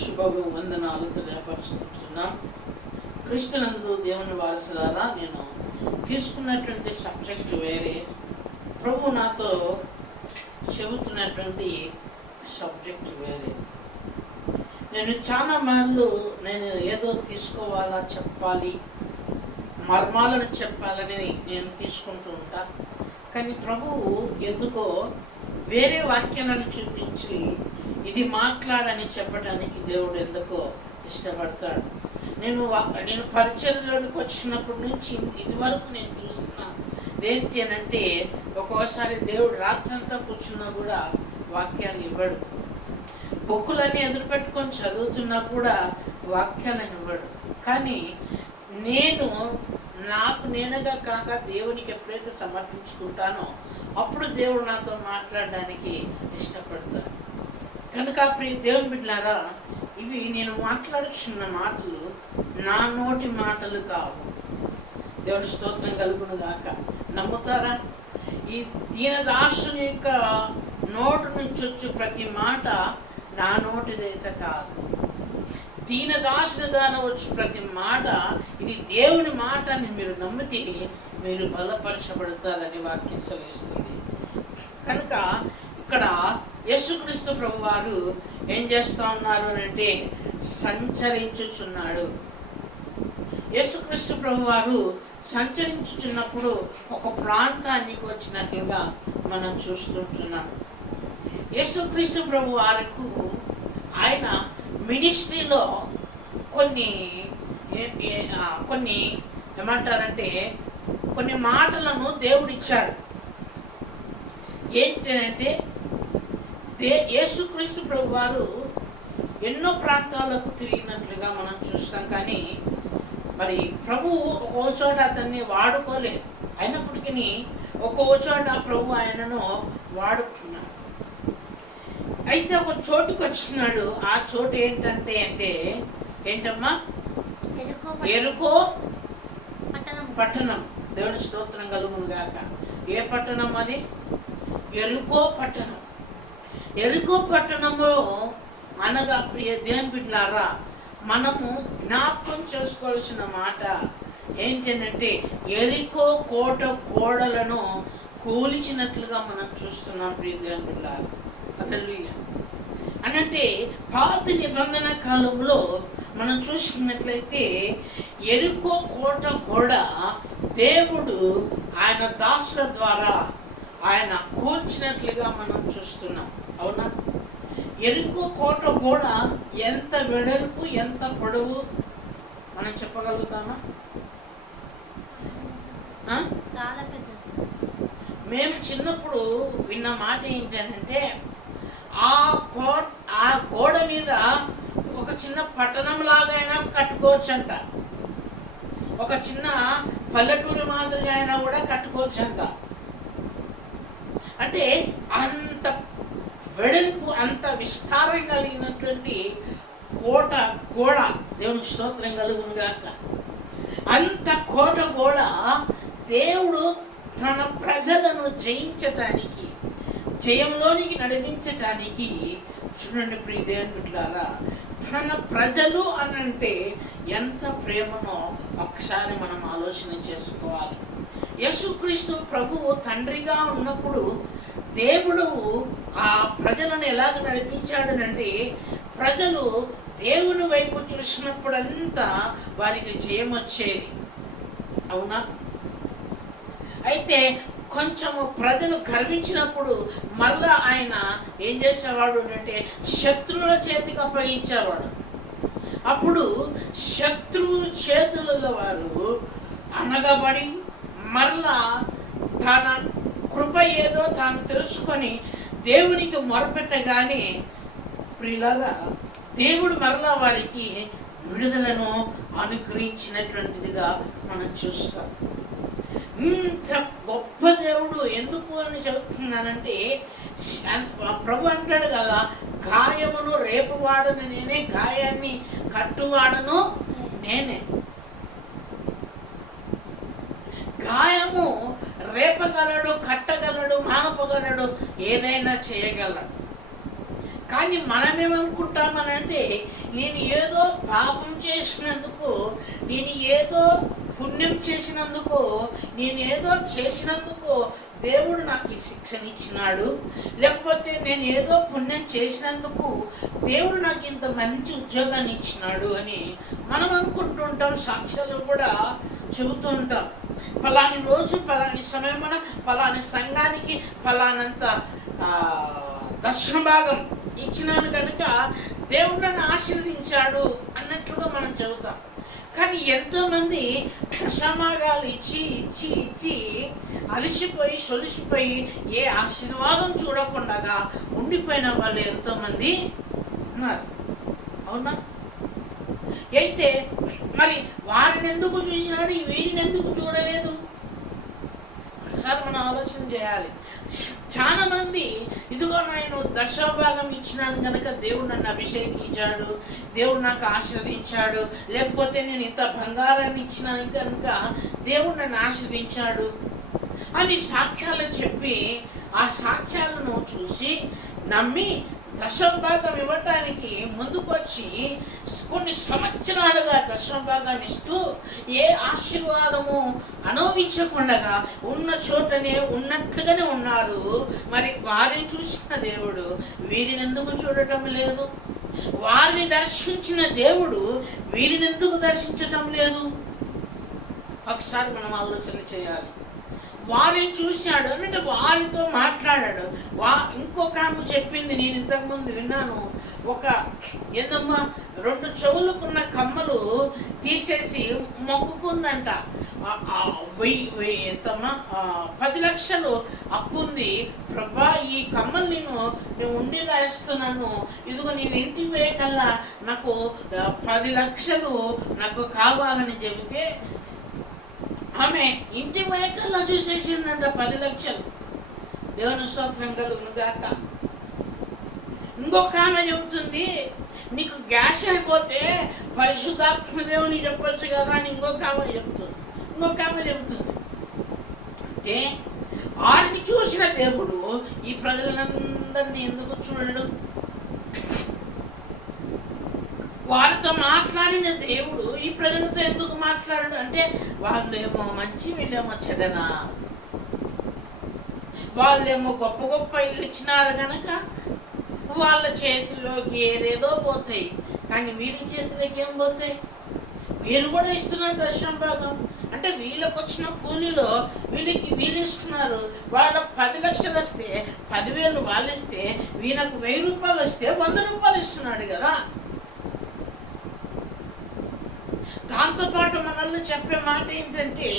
శుభ వందనాలు తెలియపరుస్తున్నాం. క్రీస్తునందు దేవుని వారసులారా, నేను తీసుకున్నటువంటి సబ్జెక్ట్ వేరే, ప్రభు నాతో చెబుతున్నటువంటి సబ్జెక్ట్ వేరే. నేను చాలా మార్లు నేను ఏదో తీసుకోవాలా, చెప్పాలి, మర్మాలను చెప్పాలని నేను తీసుకుంటూ ఉంటా. కానీ ప్రభువు ఎందుకో వేరే వాక్యాలను చూపించి ఇది మాట్లాడని చెప్పడానికి దేవుడు ఎందుకో ఇష్టపడతాడు. నేను పరిచర్యలోకి వచ్చినప్పటి నుంచి ఇది వరకు నేను చూస్తున్నా ఏంటి అని అంటే, ఒక్కోసారి దేవుడు రాత్రంతా కూర్చున్నా కూడా వాక్యాలు ఇవ్వడు. బుక్కులన్నీ ఎదురుపెట్టుకొని చదువుతున్నా కూడా వాక్యాలను ఇవ్వడు. కానీ నాకు నేనుగా కాక దేవునికి ఎప్పుడైతే సమర్పించుకుంటానో అప్పుడు దేవుడు నాతో మాట్లాడడానికి ఇష్టపడతాడు. కనుక ప్రియ దేవుని బిడ్డలారా, ఇవి నేను మాట్లాడుచున్న మాటలు నా నోటి మాటలు కావు. దేవుని స్తోత్రం కలుగును గాక. నమ్ముతారా? ఈ దీనదాసుని యొక్క నోటి నుంచి వచ్చే ప్రతి మాట నా నోటిదైతే కాదు. దీనదాసుని ద్వారా వచ్చి ప్రతి మాట ఇది దేవుని మాట అని మీరు నమ్మితే మీరు బలపరచబడతారని వాక్యం సెలవిస్తుంది. కనుక ఇక్కడ యేసుక్రీస్తు ప్రభు వారు ఏం చేస్తా ఉన్నారు అంటే సంచరించుచున్నాడు. యేసుక్రీస్తు ప్రభు వారు సంచరించుచున్నప్పుడు ఒక ప్రాంతానికి వచ్చినట్లుగా మనం చూస్తుంటున్నాం. యేసుక్రీస్తు ప్రభు వారికి ఆయన మినిస్ట్రీలో కొన్ని ఏమంటారంటే కొన్ని మాటలను దేవుడు ఇచ్చాడు. ఏంటంటే యేసుక్రీస్తు ప్రభు వారు ఎన్నో ప్రాంతాలకు తిరిగినట్లుగా మనం చూస్తాం. కానీ మరి ప్రభువు ఒక్కో చోట అతన్ని వాడుకోలేదు. అయినప్పటికీ ఒక్కో చోట ప్రభు ఆయనను వాడుకున్నాడు. అయితే ఒక చోటుకు వచ్చినాడు. ఆ చోటు ఏంటమ్మా? ఎరుకో పట్టణం. దేవుని స్తోత్రం కలుగును గాక. ఏ పట్టణం అది? ఎరుకో పట్టణం. ఎరుకో పట్టణంలో అనగా ప్రియ దేవుని బిడ్డలారా, మనము జ్ఞాపకం చేసుకోవాల్సిన మాట ఏంటంటే ఎరికో కోట గోడలను కూల్చినట్లుగా మనం చూస్తున్నాం ప్రియ దేవుని బిడ్డలారా. హల్లెలూయా. అనంటే పాత నిబంధన కాలంలో మనం చూసుకున్నట్లయితే ఎరికో కోట గోడ దేవుడు ఆయన దాసుల ద్వారా ఆయన కూల్చినట్లుగా మనం చూస్తున్నాం. అవునా? ఎరికో కోట గోడ ఎంత వెడల్పు, ఎంత పొడవు మనం చెప్పగలుగుతామా? మేము చిన్నప్పుడు విన్న మాట ఏంటంటే ఆ గోడ మీద ఒక చిన్న పట్టణం లాగైనా కట్టుకోవచ్చంట, ఒక చిన్న పల్లెటూరు మాదిరిగా అయినా కూడా కట్టుకోవచ్చంట. అంటే అంత వెడల్పు, అంత విస్తారం కలిగినటువంటి కోట గోడ. దేవుని స్తోత్రం కలుగును గాక. అంత కోట గోడ దేవుడు తన ప్రజలను జయించటానికి, జయంలోనికి నడిపించటానికి, చూడండి ప్రియ దేవుని బిడ్డలారా, తన ప్రజలు అనంటే ఎంత ప్రేమనో ఒకసారి మనం ఆలోచన చేసుకోవాలి. యేసుక్రీస్తు ప్రభువు తండ్రిగా ఉన్నప్పుడు దేవుడు ఆ ప్రజలను ఎలాగ నడిపించాడనంటే, ప్రజలు దేవుని వైపు చూసినప్పుడంతా వారికి జయం వచ్చేది. అవునా? అయితే కొంచెము ప్రజలు గర్వించినప్పుడు మళ్ళా ఆయన ఏం చేసేవాడు అంటే శత్రువుల చేతికి అప్పగించేవాడు. అప్పుడు శత్రువు చేతుల వారు అనగబడి మరలా తన కృప ఏదో తాను తెలుసుకొని దేవునికి మొరపెట్టగానే ప్రియులారా దేవుడు మరలా వారికి విడుదలను అనుగ్రహించినటువంటిదిగా మనం చూస్తాం. ఇంత గొప్ప దేవుడు ఎందుకు అని చెబుతున్నానంటే, ప్రభు అంటాడు కదా, గాయమును రేపువాడను నేనే, గాయాన్ని కట్టువాడను నేనే. గాయము రేపగలడు, కట్టగలడు, మానపగలడు, ఏదైనా చేయగలడు. కానీ మనమేమనుకుంటామనంటే, నేను ఏదో పాపం చేసినందుకు, నేను ఏదో పుణ్యం చేసినందుకు, నేను ఏదో చేసినందుకు దేవుడు నాకు ఈ శిక్షనిచ్చినాడు, లేకపోతే నేను ఏదో పుణ్యం చేసినందుకు దేవుడు నాకు ఇంత మంచి ఉద్యోగాన్ని ఇచ్చినాడు అని మనం అనుకుంటూ ఉంటాం. సాక్ష్యాలు కూడా చెబుతూ ఉంటాం. ఫలాని రోజు ఫలాని సమయమున ఫలాని సంఘానికి ఫలానంత దర్శన భాగం ఇచ్చినాను కనుక దేవుడు నన్ను ఆశీర్వదించాడు అన్నట్లుగా మనం చెబుతాం. కానీ ఎంతోమంది దశమాగాలు ఇచ్చి ఇచ్చి ఇచ్చి అలిసిపోయి సొలిసిపోయి ఏ ఆశీర్వాదం చూడకుండా ఉండిపోయిన వాళ్ళు ఎంతోమంది ఉన్నారు. అవునా? అయితే మరి వారిని ఎందుకు చూసినాడు, వీరిని ఎందుకు చూడలేదు? ఒకసారి మనం ఆలోచన చేయాలి. చాలా మంది ఇదిగో నేను దశభాగం ఇచ్చినాను కనుక దేవుడు నన్ను అభిషేకించాడు, దేవుడు నాకు ఆశీర్వదించాడు, లేకపోతే నేను ఇంత బంగారాన్ని ఇచ్చినాను కనుక దేవుడు నన్ను ఆశీర్వదించాడు అని సాక్ష్యాలు చెప్పి ఆ సాక్ష్యాలను చూసి నమ్మి దశభాగం ఇవ్వటానికి ముందుకొచ్చి కొన్ని సంవత్సరాలుగా దశభాగాన్ని ఇస్తూ ఏ ఆశీర్వాదము అనుభవించకుండా ఉన్న చోటనే ఉన్నట్లుగానే ఉన్నారు. మరి వారిని చూసిన దేవుడు వీరిని ఎందుకు చూడటం లేదు? వారిని దర్శించిన దేవుడు వీరిని ఎందుకు దర్శించటం లేదు? ఒకసారి మనం ఆలోచన చేయాలి. వారిని చూశాడు అంటే వారితో మాట్లాడాడు. ఇంకొక ఆమె చెప్పింది, నేను ఇంతకుముందు విన్నాను, ఒక ఏందమ్మా 2 చెవులకున్న కమ్మలు తీసేసి మొక్కుకుందంట. ఎంతమ్మా 10 లక్షలు అప్పు ఉంది, ప్రభా ఈ కమ్మలు నేను ఉండి రాయిస్తున్నాను, ఇదిగో నేను ఇంటికి పోయేకల్లా నాకు 10 లక్షలు నాకు కావాలని చెబితే ఆమె ఇంటి వైకల్లా చూసేసిందంట 10 లక్షలు. దేవుని స్తోత్రం కలుగును గాక. ఇంకొక ఆమె చెబుతుంది, నీకు గ్యాస్ అయిపోతే పరిశుద్ధాత్మ దేవుని చెప్పొచ్చు కదా అని ఇంకొక ఆమె చెబుతుంది. అంటే వారిని చూసిన దేవుడు ఈ ప్రజలందరినీ ఎందుకు చూడడు? వారితో మాట్లాడిన దేవుడు ఈ ప్రజలతో ఎందుకు మాట్లాడడు? అంటే వాళ్ళేమో మంచి, వీళ్ళేమో చెడనా, వాళ్ళేమో గొప్ప గొప్ప ఇల్లు ఇచ్చినారు కనుక వాళ్ళ చేతిలోకి ఏదేదో పోతాయి, కానీ వీళ్ళ చేతిలోకి ఏం పోతాయి? వీళ్ళు కూడా ఇస్తున్నారు దశమ భాగం. అంటే వీళ్ళకి వచ్చిన కూలీలో వీళ్ళు ఇస్తున్నారు. వాళ్ళకు 10 లక్షలు వస్తే 10,000 వాళ్ళు ఇస్తే, వీళ్ళకు 1000 రూపాయలు వస్తే 100 రూపాయలు ఇస్తున్నాడు కదా. దాంతోపాటు మనల్ని చెప్పే మాట ఏంటంటే,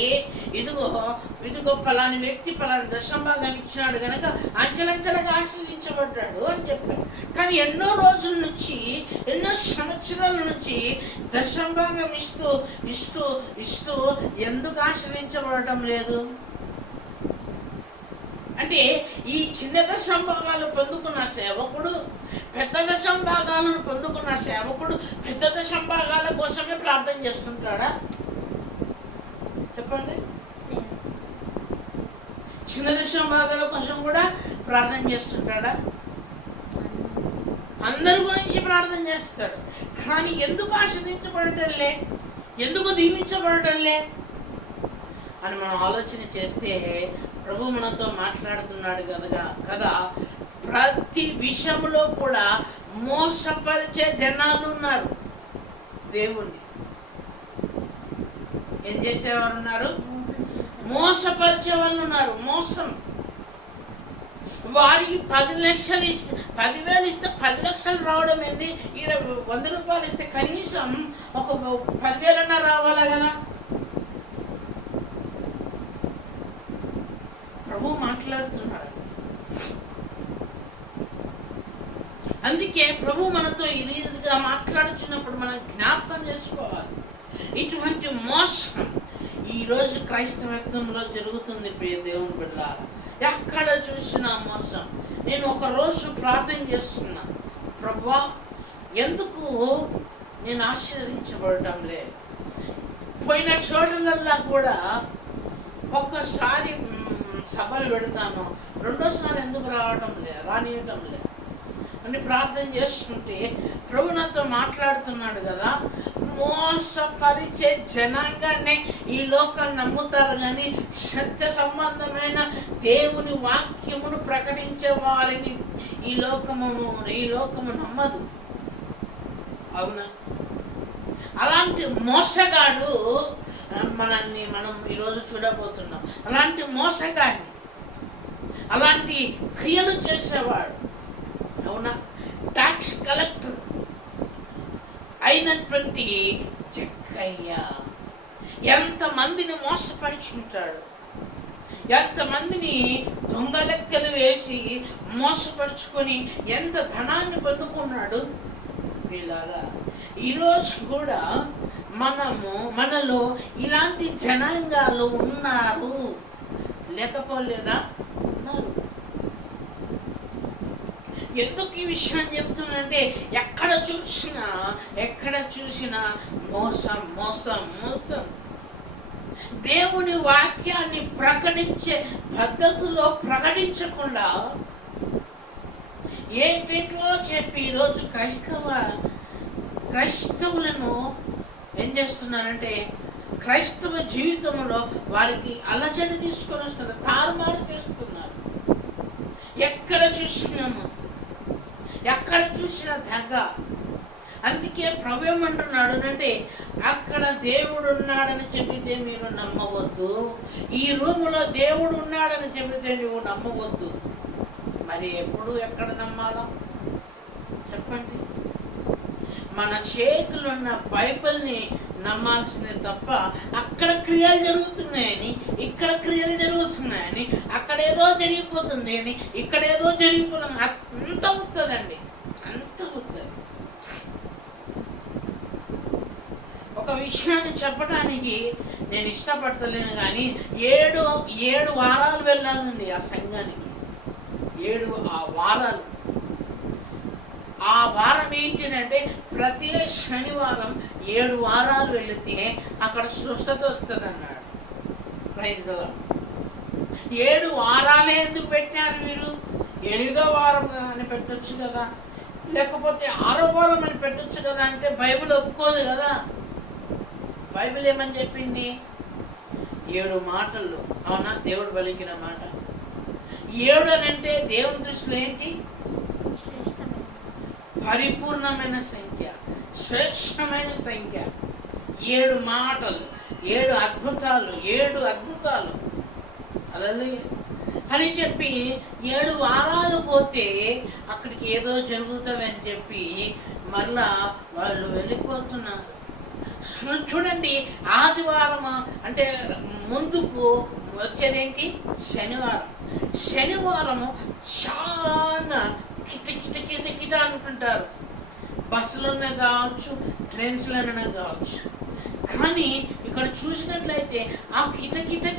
ఇదిగో ఫలాని వ్యక్తి ఫలాని దశభాగం ఇచ్చినాడు కనుక అంచెలంచెలుగా ఆశీర్వదించబడ్డాడు అని చెప్పాడు. కానీ ఎన్నో రోజుల నుంచి, ఎన్నో సంవత్సరాల నుంచి దశభాగం ఇస్తూ ఇస్తూ ఇస్తూ ఎందుకు ఆశీర్వదించబడటం లేదు? అంటే ఈ చిన్న దశభాగాలు పొందుకున్న సేవకుడు పెద్ద దశభాగాలను పొందుకున్న సేవకుడు పెద్ద దశభాగాల కోసమే ప్రార్థన చేస్తుంటాడా? చెప్పండి. చిన్న దర్శన భాగాల కోసం కూడా ప్రార్థన చేస్తుంటాడా? అందరి గురించి ప్రార్థన చేస్తాడు. కానీ ఎందుకు ఆశ్రయించబడటంలే, ఎందుకు దీవించబడటంలే అని మనం ఆలోచన చేస్తే ప్రభు మనతో మాట్లాడుతున్నాడు కదా. ప్రతి విషయంలో కూడా మోసపరిచే జనాలు ఉన్నారు. దేవుణ్ణి ఏం చేసేవారు ఉన్నారు? మోసపరిచే వాళ్ళు ఉన్నారు. మోసం. వారికి 10 లక్షలు 10,000 ఇస్తే 10 లక్షలు రావడం ఏంది? ఈడ 100 రూపాయలు ఇస్తే కనీసం ఒక 10,000 అన్నా రావాలా కదా. ప్రభు మాట్లాడుతున్నాడు. అందుకే ప్రభు మనతో ఈ రీతిగా మాట్లాడుతున్నప్పుడు మనం జ్ఞాపకం చేసుకోవాలి. ఇటువంటి మోసం ఈరోజు క్రైస్తవత్వంలో జరుగుతుంది. ప్రియ దేవుని బిడ్డలారా, ఎక్కడ చూసినా మోసం. నేను ఒక రోజు ప్రార్థన చేస్తున్నా, ప్రభువా ఎందుకు నేను ఆశీర్వదించబడటం లేదు? పోయిన చోటులల్లా కూడా ఒక్కసారి సభలు పెడతాను, రెండోసారి ఎందుకు రానియటం లేదు అని ప్రార్థన చేస్తుంటే ప్రభు నాతో మాట్లాడుతున్నాడు కదా. మోసపరిచే జనాంగాన్ని ఈ లోకం నమ్ముతారు, కానీ సత్య సంబంధమైన దేవుని వాక్యమును ప్రకటించే వారిని ఈ లోకము నమ్మదు. అవునా? అలాంటి మోసగాడు మనం ఈరోజు చూడబోతున్నాం. అలాంటి మోసగాడిని, అలాంటి క్రియలు చేసేవాడు, అవునా, ట్యాక్స్ కలెక్టర్ అయినటువంటి జక్కయ్య ఎంతమందిని మోసపరుచుకుంటాడు, ఎంతమందిని దొంగ లెక్కలు వేసి మోసపరుచుకొని ఎంత ధనాన్ని పొందుకున్నాడు. వీళ్ళారా ఈరోజు కూడా మనలో ఇలాంటి జనాంగాలు ఉన్నారు, లేకపోలేదా? ఉన్నారు. ఎందుకు ఈ విషయం చెప్తున్నానంటే ఎక్కడ చూసినా మోసం మోసం మోసం. దేవుని వాక్యాన్ని ప్రకటించే పద్ధతిలో ప్రకటించకుండా ఏంటేంటో చెప్పి ఈరోజు క్రైస్తవులను ఏం చేస్తున్నారంటే క్రైస్తవ జీవితంలో వారికి అలజడి తీసుకొని వస్తున్నారు, తారుమారు చేస్తున్నారు. ఎక్కడ చూసినా మోసం, ఎక్కడ చూసినా దగ్గ. అందుకే ప్రభు ఏమంటున్నాడు అంటే, అక్కడ దేవుడు ఉన్నాడని చెప్పితే మీరు నమ్మవద్దు, ఈ రూములో దేవుడు ఉన్నాడని చెప్పితే నువ్వు నమ్మవద్దు. మరి ఎప్పుడు ఎక్కడ నమ్మాలా చెప్పండి? మన చేతులున్న బైబిల్ని నమ్మాల్సిందే తప్ప అక్కడ క్రియలు జరుగుతున్నాయని, ఇక్కడ క్రియలు జరుగుతున్నాయని, అక్కడేదో జరిగిపోతుంది అని, ఇక్కడేదో జరిగిపోతుంది, అంత అవుతుందండి, అంత అవుతుంది. ఒక విషయాన్ని చెప్పడానికి నేను ఇష్టపడతలేను, కానీ 7 వారాలు వెళ్ళాలండి ఆ సంఘానికి. 7 వారాలు. ఆ వారం ఏంటంటే ప్రతి శనివారం 7 వారాలు వెళితే అక్కడ స్వస్థత వస్తుంది అన్నాడు. 7 వారాలే ఎందుకు పెట్టినారు మీరు? 8వ వారం అని పెట్టొచ్చు కదా, లేకపోతే 6వ వారం అని పెట్టొచ్చు కదా. అంటే బైబిల్ ఒప్పుకోదు కదా. బైబిల్ ఏమని చెప్పింది? 7 మాటల్లో, అవునా, దేవుడు పలికిన మాట. 7 అని అంటే దేవుని దృష్టిలో ఏంటి? పరిపూర్ణమైన సంఖ్య, శ్రేష్టమైన సంఖ్య. 7 మాటలు, 7 అద్భుతాలు, 7 అద్భుతాలు హల్లెలూయా అని చెప్పి 7 వారాలు పోతే అక్కడికి ఏదో జరుగుతుందని చెప్పి మరలా వాళ్ళు వెళ్ళిపోతున్నారు. చూడండి, ఆదివారం అంటే ముందుకు వచ్చేదేంటి? శనివారం. శనివారము చాలా కిట అనుకుంటారు. బస్సులోనే కావచ్చు, ట్రైన్స్లోనే కావచ్చు. కానీ ఇక్కడ చూసినట్లయితే ఆ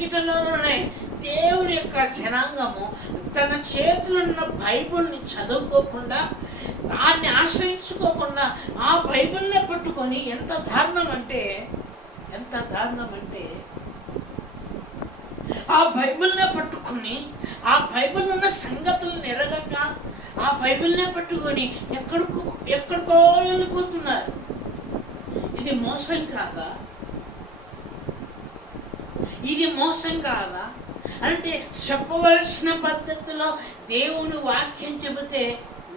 కిటలోనే దేవుడి యొక్క జనాంగము తన చేతులున్న బైబిల్ని చదువుకోకుండా, దాన్ని ఆశ్రయించుకోకుండా ఆ బైబిల్నే పట్టుకొని ఎంత దారుణం అంటే ఆ బైబిల్నే పట్టుకొని ఆ బైబిల్ ఉన్న సంగతులను ఎరగక ఆ బైబిల్నే పట్టుకొని ఎక్కడికో వెళ్ళిపోతున్నారు. ఇది మోసం కాదా? ఇది మోసం కాదా? అంటే చెప్పవలసిన పద్ధతిలో దేవుని వాక్యం చెబితే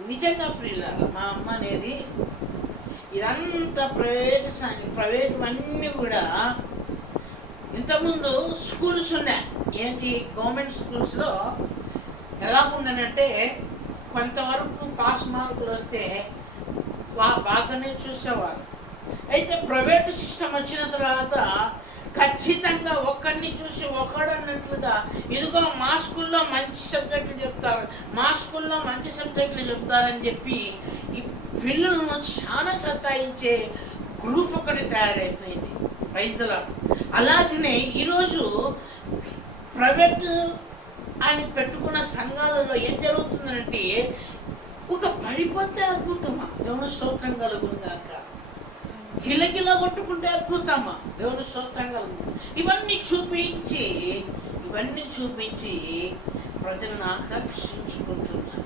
నిజంగా ప్రియులారా, మా అమ్మ అనేది ఇదంతా ప్రైవేట్ అన్నీ కూడా ఇంతకుముందు స్కూల్స్ ఉన్నాయి. ఏంటి, గవర్నమెంట్ స్కూల్స్లో ఎలా ఉండనంటే కొంతవరకు పాస్ మార్కులు వస్తే బాగానే చూసేవారు. అయితే ప్రైవేట్ సిస్టమ్ వచ్చిన తర్వాత ఖచ్చితంగా ఒకరిని చూసి ఒకడు అన్నట్లుగా, ఇదిగో మా స్కూల్లో మంచి సబ్జెక్టులు చెప్తారు, మా స్కూల్లో మంచి సబ్జెక్టులు చెప్తారని చెప్పి ఈ పిల్లలను చాలా సతాయించే గ్రూప్ ఒకటి తయారైపోయింది. రైతులు అలాగనే ఈరోజు ప్రైవేట్ అని పెట్టుకున్న సంఘాలలో ఏం జరుగుతుందంటే, ఒక పడిపోతే అద్భుతమా, దేవుని స్తోత్రం కలుగును గాక. గిలగిల కొట్టుకుంటే అద్భుతమా, దేవుని స్తోత్రం కలుగును. ఇవన్నీ చూపించి ప్రజలను ఆకర్షించుకుంటున్నారు.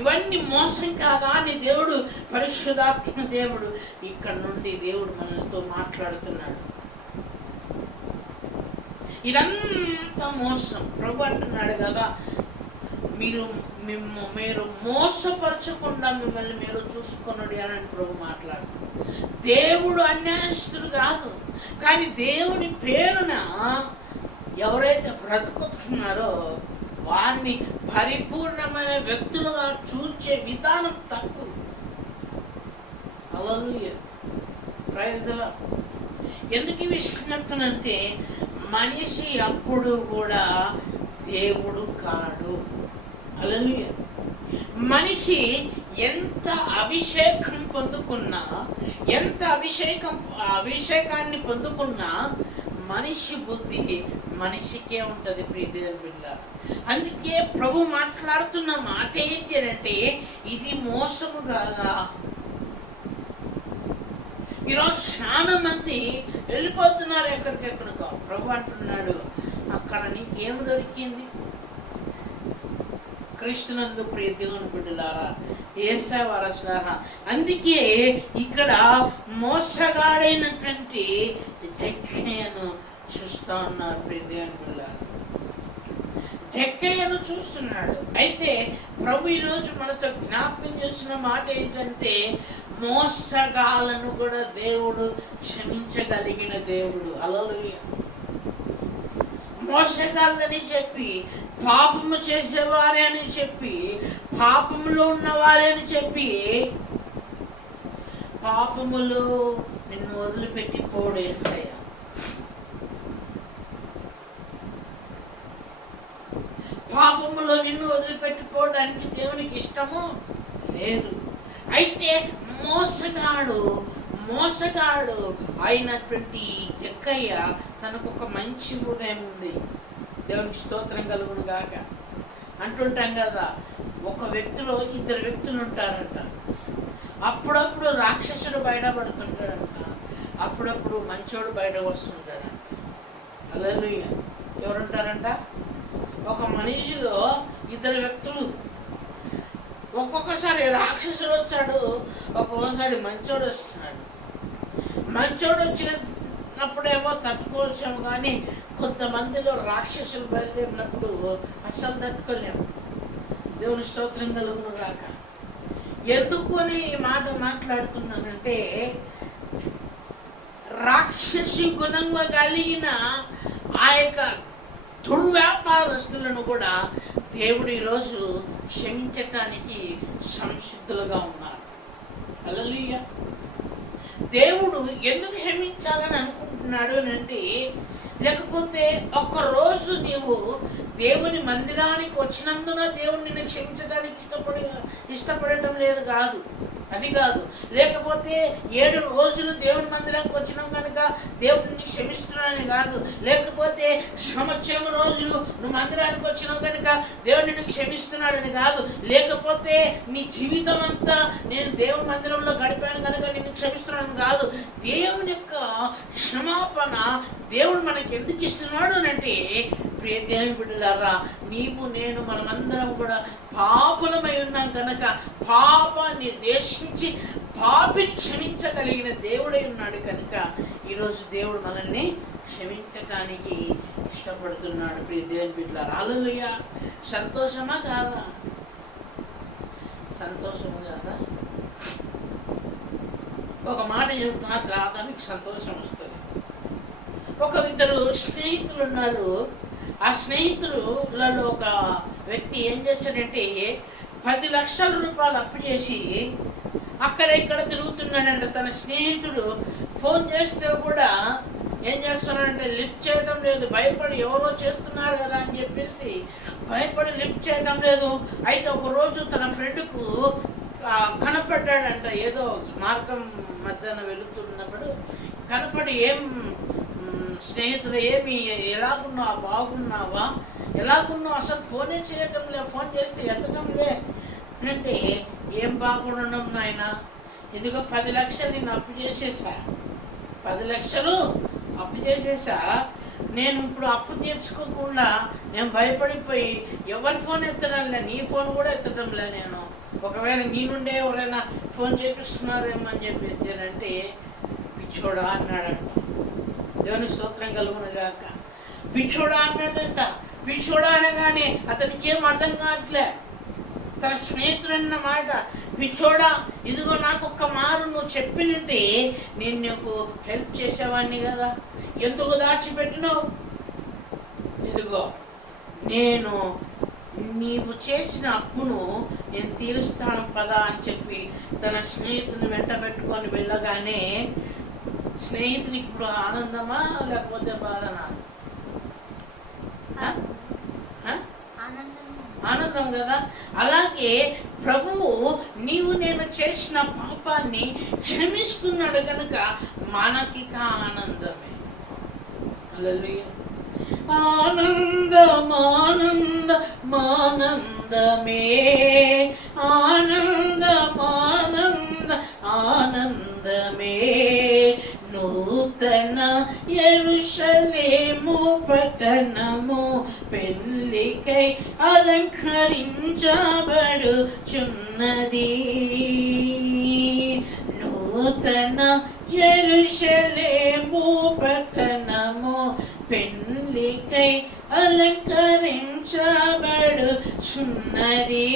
ఇవన్నీ మోసం కాదా అని దేవుడు, పరిశుద్ధాత్మ దేవుడు ఇక్కడ నుండి దేవుడు మనతో మాట్లాడుతున్నాడు. ఇదంతా మోసం. ప్రభు అంటున్నాడు కదా, మీరు మోసపరచకుండా మిమ్మల్ని మీరు చూసుకొనుడి అని ప్రభు మాట్లాడు. దేవుడు అన్యాయస్తుడు కాదు, కానీ దేవుని పేరున ఎవరైతే బ్రతుకుతున్నారో వారిని పరిపూర్ణమైన వ్యక్తులుగా చూచే విధానం తప్పు. హల్లెలూయా, ప్రైజ్ ది లార్డ్. ఎందుకు ఈ విషయం చెప్తానంటే, మనిషి అప్పుడు కూడా దేవుడు కాడు. హల్లెలూయా. మనిషి ఎంత అభిషేకాన్ని పొందుకున్నా మనిషి బుద్ధి మనిషికే ఉంటది. ప్రియదేవుని బిడ్డ, అందుకే ప్రభు మాట్లాడుతున్న మాట ఏంటి అంటే, ఇది మోసము కాదా? ఈరోజు చాలా మంది వెళ్ళిపోతున్నారు ఎక్కడికెక్కడికో. ప్రభు అంటున్నాడు, అక్కడ నీకేమి దొరికింది? క్రీస్తునందు ప్రియ దేవుని బిడ్డలారా, యేసయ్య వారసులారా, అందుకే ఇక్కడ మోసగాడైనటువంటి జక్కయ్యను చూస్తూ ఉన్నారు. ప్రియ దేవుని బిడ్డలారా, జక్కయ్యను చూస్తున్నాడు. అయితే ప్రభు ఈరోజు మనతో జ్ఞాపకం చేసిన మాట ఏంటంటే, మోసగాలను కూడా దేవుడు క్షమించగలిగిన దేవుడు. హల్లెలూయా. మోసగాళ్ళని చెప్పి, పాపము చేసేవారే అని చెప్పి, పాపములో ఉన్నవారే అని చెప్పి, పాపములు నిన్ను వదిలిపెట్టి పోడు యేసయ్య. పాపములో నిన్ను వదిలిపెట్టిపోవడానికి దేవునికి ఇష్టము లేదు. అయితే మోసగాడు అయినటువంటి జక్కయ్య తనకు ఒక మంచి హృదయం ఉంది. దేవునికి స్తోత్రం కలుగును గాక. అంటుంటాం కదా, ఒక వ్యక్తిలో ఇద్దరు వ్యక్తులు ఉంటారంట. అప్పుడప్పుడు రాక్షసుడు బయటపడుతుంటాడంట, అప్పుడప్పుడు మంచోడు బయట వస్తుంటాడంట. హల్లెలూయా. ఎవరుంటారంట? ఒక మనిషిలో ఇద్దరు వ్యక్తులు. ఒక్కొక్కసారి రాక్షసుడు వచ్చాడు, ఒక్కొక్కసారి మంచోడు వస్తున్నాడు. మంచోడు వచ్చినప్పుడేమో తట్టుకోవచ్చాము, కానీ కొంతమందిలో రాక్షసులు బయలుదేరినప్పుడు అస్సలు తట్టుకోలేము. దేవుని స్తోత్రం కలుగును గాక. ఎందుకు అని ఈ మాట మాట్లాడుతున్నానంటే, రాక్షసి గుణంగా కలిగిన ఆ యొక్క దుర్వ్యాపారస్తులను కూడా దేవుడు ఈరోజు క్షమించటానికి సంసిద్ధులుగా ఉన్నారు. హల్లెలూయా. దేవుడు ఎందుకు క్షమించాలని అనుకుంటున్నాడు అంటే, లేకపోతే ఒక్కరోజు నీవు దేవుని మందిరానికి వచ్చినందున దేవుడు నిన్ను క్షమించడానికి ఇష్టపడటం లేదు కాదు, అది కాదు. లేకపోతే 7 రోజులు దేవుని మందిరానికి వచ్చినాం కనుక దేవుడిని క్షమిస్తున్నానని కాదు. లేకపోతే లేకపోతే సంవత్సరం రోజులు నువ్వు మందిరానికి వచ్చినావు కనుక దేవుడు నిన్ను క్షమిస్తున్నాడని కాదు, లేకపోతే నీ జీవితం అంతా నేను దేవుని మందిరంలో గడిపాను కనుక నిన్ను క్షమిస్తున్నాడని కాదు. దేవుని యొక్క క్షమాపణ దేవుడు మనకి ఎందుకు ఇస్తున్నాడు అంటే, ప్రియ దేవుని బిడ్డలారా, నీవు నేను మనమందరం కూడా పాపులమై ఉన్నాం కనుక పాపాన్ని ద్వేషించి పాపిని క్షమించగలిగిన దేవుడై ఉన్నాడు కనుక ఈరోజు దేవుడు మనల్ని క్షమించటానికి ఇష్టపడుతున్నాడు. ప్రియ దేవుని బిడ్డలారా, హల్లెలూయా. సంతోషమా కాదా? సంతోషము కాదా? ఒక మాట చెప్తున్నా, రావడానికి సంతోషం వస్తుంది. ఒక ఇద్దరు స్నేహితులు ఉన్నారు. ఆ స్నేహితులలో ఒక వ్యక్తి ఏం చేశాడంటే 10 లక్షల రూపాయలు అప్పు చేసి అక్కడ ఇక్కడ తిరుగుతున్నాడంట. తన స్నేహితుడు ఫోన్ చేస్తే కూడా ఏం చేస్తున్నాడంటే లిఫ్ట్ చేయడం లేదు. భయపడి ఎవరో చేస్తున్నారు కదా అని చెప్పేసి భయపడి లిఫ్ట్ చేయడం లేదు. అయితే ఒకరోజు తన ఫ్రెండ్కు కనపడ్డాడంట. ఏదో మార్గం మధ్యాహ్న వెళుతున్నప్పుడు కనపడి, ఏం స్నేహితుడు, ఏమి ఎలాగున్నావా, బాగున్నావా, ఎలాగున్నావు, అసలు ఫోనే చేయటం లే, ఫోన్ చేస్తే ఎత్తడం లే అంటే, ఏం బాగుండడం నాయన, ఇదిగో 10 లక్షలు నేను అప్పు చేసేసా, 10 లక్షలు అప్పు చేసేసా. నేను ఇప్పుడు అప్పు తీర్చుకోకుండా నేను భయపడిపోయి ఎవరి ఫోన్ ఎత్తడం లే, నీ ఫోన్ కూడా ఎత్తడం లే. నేను ఒకవేళ నీ నుండే ఎవరైనా ఫోన్ చేపిస్తున్నారేమో అని చెప్పేసి అంటే, పిచ్చోడా అన్నాడంట. దేవుని స్తోత్రం కలుగునుగాక. పిచ్చోడా అన్నాడంట. పిచ్చోడా అనగానే అతనికి ఏం అర్థం కావట్లే. తన స్నేహితుడు అన్న మాట, పిచ్చోడా, ఇదిగో నాకు ఒక్క మారు నువ్వు చెప్పినట్టే నేను నీకు హెల్ప్ చేసేవాడిని కదా, ఎందుకు దాచిపెట్టినావు? ఇదిగో నేను నీవు చేసిన అప్పును నేను తీరుస్తాను పదా అని చెప్పి తన స్నేహితుని వెంట పెట్టుకొని వెళ్ళగానే స్నేహితునికి ఇప్పుడు ఆనందమా లేకపోతే బాధనా? ఆనందం కదా. అలాగే ప్రభువు నీవు నేను చేసిన పాపాన్ని క్షమిస్తున్నాడు కనుక మనకి ఆనందమే. హల్లెలూయా. ఆనందమానందమానందమే, ఆనందమానందమే, నూతన యెరూషలేము పట్టణము పెళ్ళికై అలంకరించబడుచున్నది. నూతన యెరూషలేము పట్టణము పెళ్ళికై అలంకరించబడుచున్నది.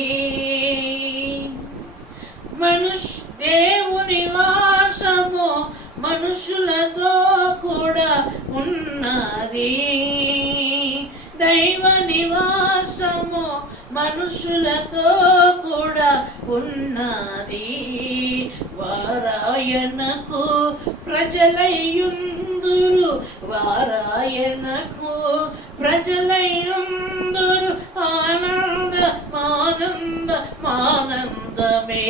దేవుని వాసము మనుషులతో కూడా ఉన్నది. దైవ నివాసము మనుషులతో కూడా ఉన్నది. వారాయనకు ప్రజలయ్యుందురు, వారాయనకు ప్రజలయ్యుందురు. ఆనందమానందమానందమే,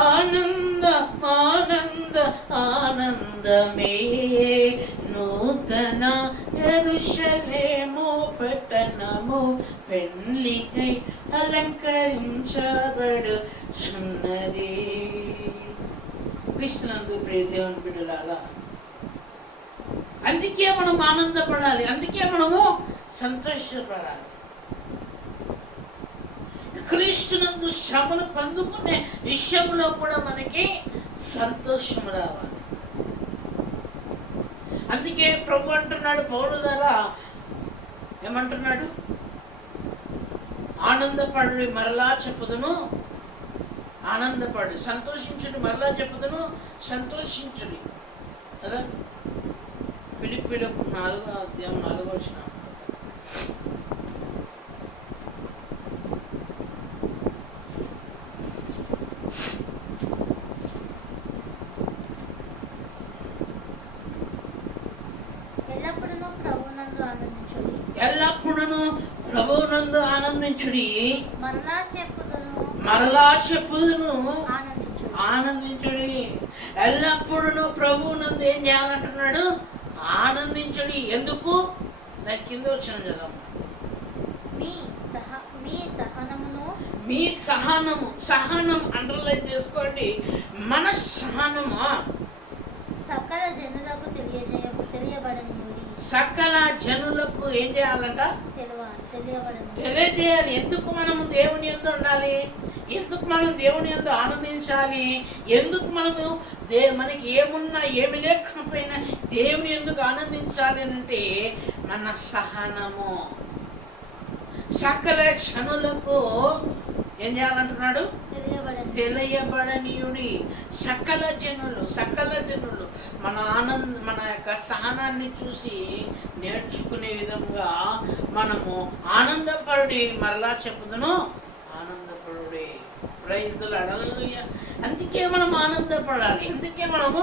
ఆనందమానందమానందమే, నూతన యెరూషలేము పట్టణము పెళ్ళికై అలంకరించబడుచున్నది. క్రీస్తునందు ప్రియ దేవుని బిడ్డలారా, అందుకే మనం ఆనందపడాలి, అందుకే మనము సంతోషపడాలి. క్రీస్తునందు శ్రమను పొందుకునే విషయంలో కూడా మనకి సంతోషం రావాలి. అందుకే ప్రభు అంటున్నాడు పౌలు ద్వారా, ఏమంటున్నాడు? ఆనందపడు మరలా చెప్పుదును, ఆనందపడు, సంతోషించుడు మరలా చెప్పుదును, సంతోషించుడి కదా. ఫిలిప్పీలకు 4వ అధ్యాయం 4వ వచనం. ఎల్లప్పుడూ ప్రభువునందు ఆనందించుడి, మరలా చెప్పుదును ఆనందించుడి. ఎల్లప్పుడూ ప్రభువునందు ఏం చేయాలంటున్నాడు? ఆనందించడి. ఎందుకు? దాని కింద వచ్చిన చదవ. మీ సహనం అండర్లైన్ చేసుకోండి. మన సహనము సకల జనులకు తెలియబడనియుడి. సకల జనులకు ఏం చేయాలంట? తెలియజేయాలి. ఎందుకు మనము దేవుని యందు ఉండాలి? ఎందుకు మనం దేవుని యందు ఆనందించాలి? ఎందుకు మనము మనకి ఏమున్నా ఏమి లేకపోయినా దేవుని ఎందుకు ఆనందించాలి అంటే మన సహనము. సకల జనులకు ఏం చేయాలంటున్నాడు? తెలియబడనీయుడి. సకల జనులు మన యొక్క సహనాన్ని చూసి నేర్చుకునే విధంగా మనము ఆనందపరుడి. మరలా చెప్పుదును, ఆనందపరుడి. Praise the Lord. హల్లెలూయా. అందుకే మనం ఆనందపడాలి, అందుకే మనము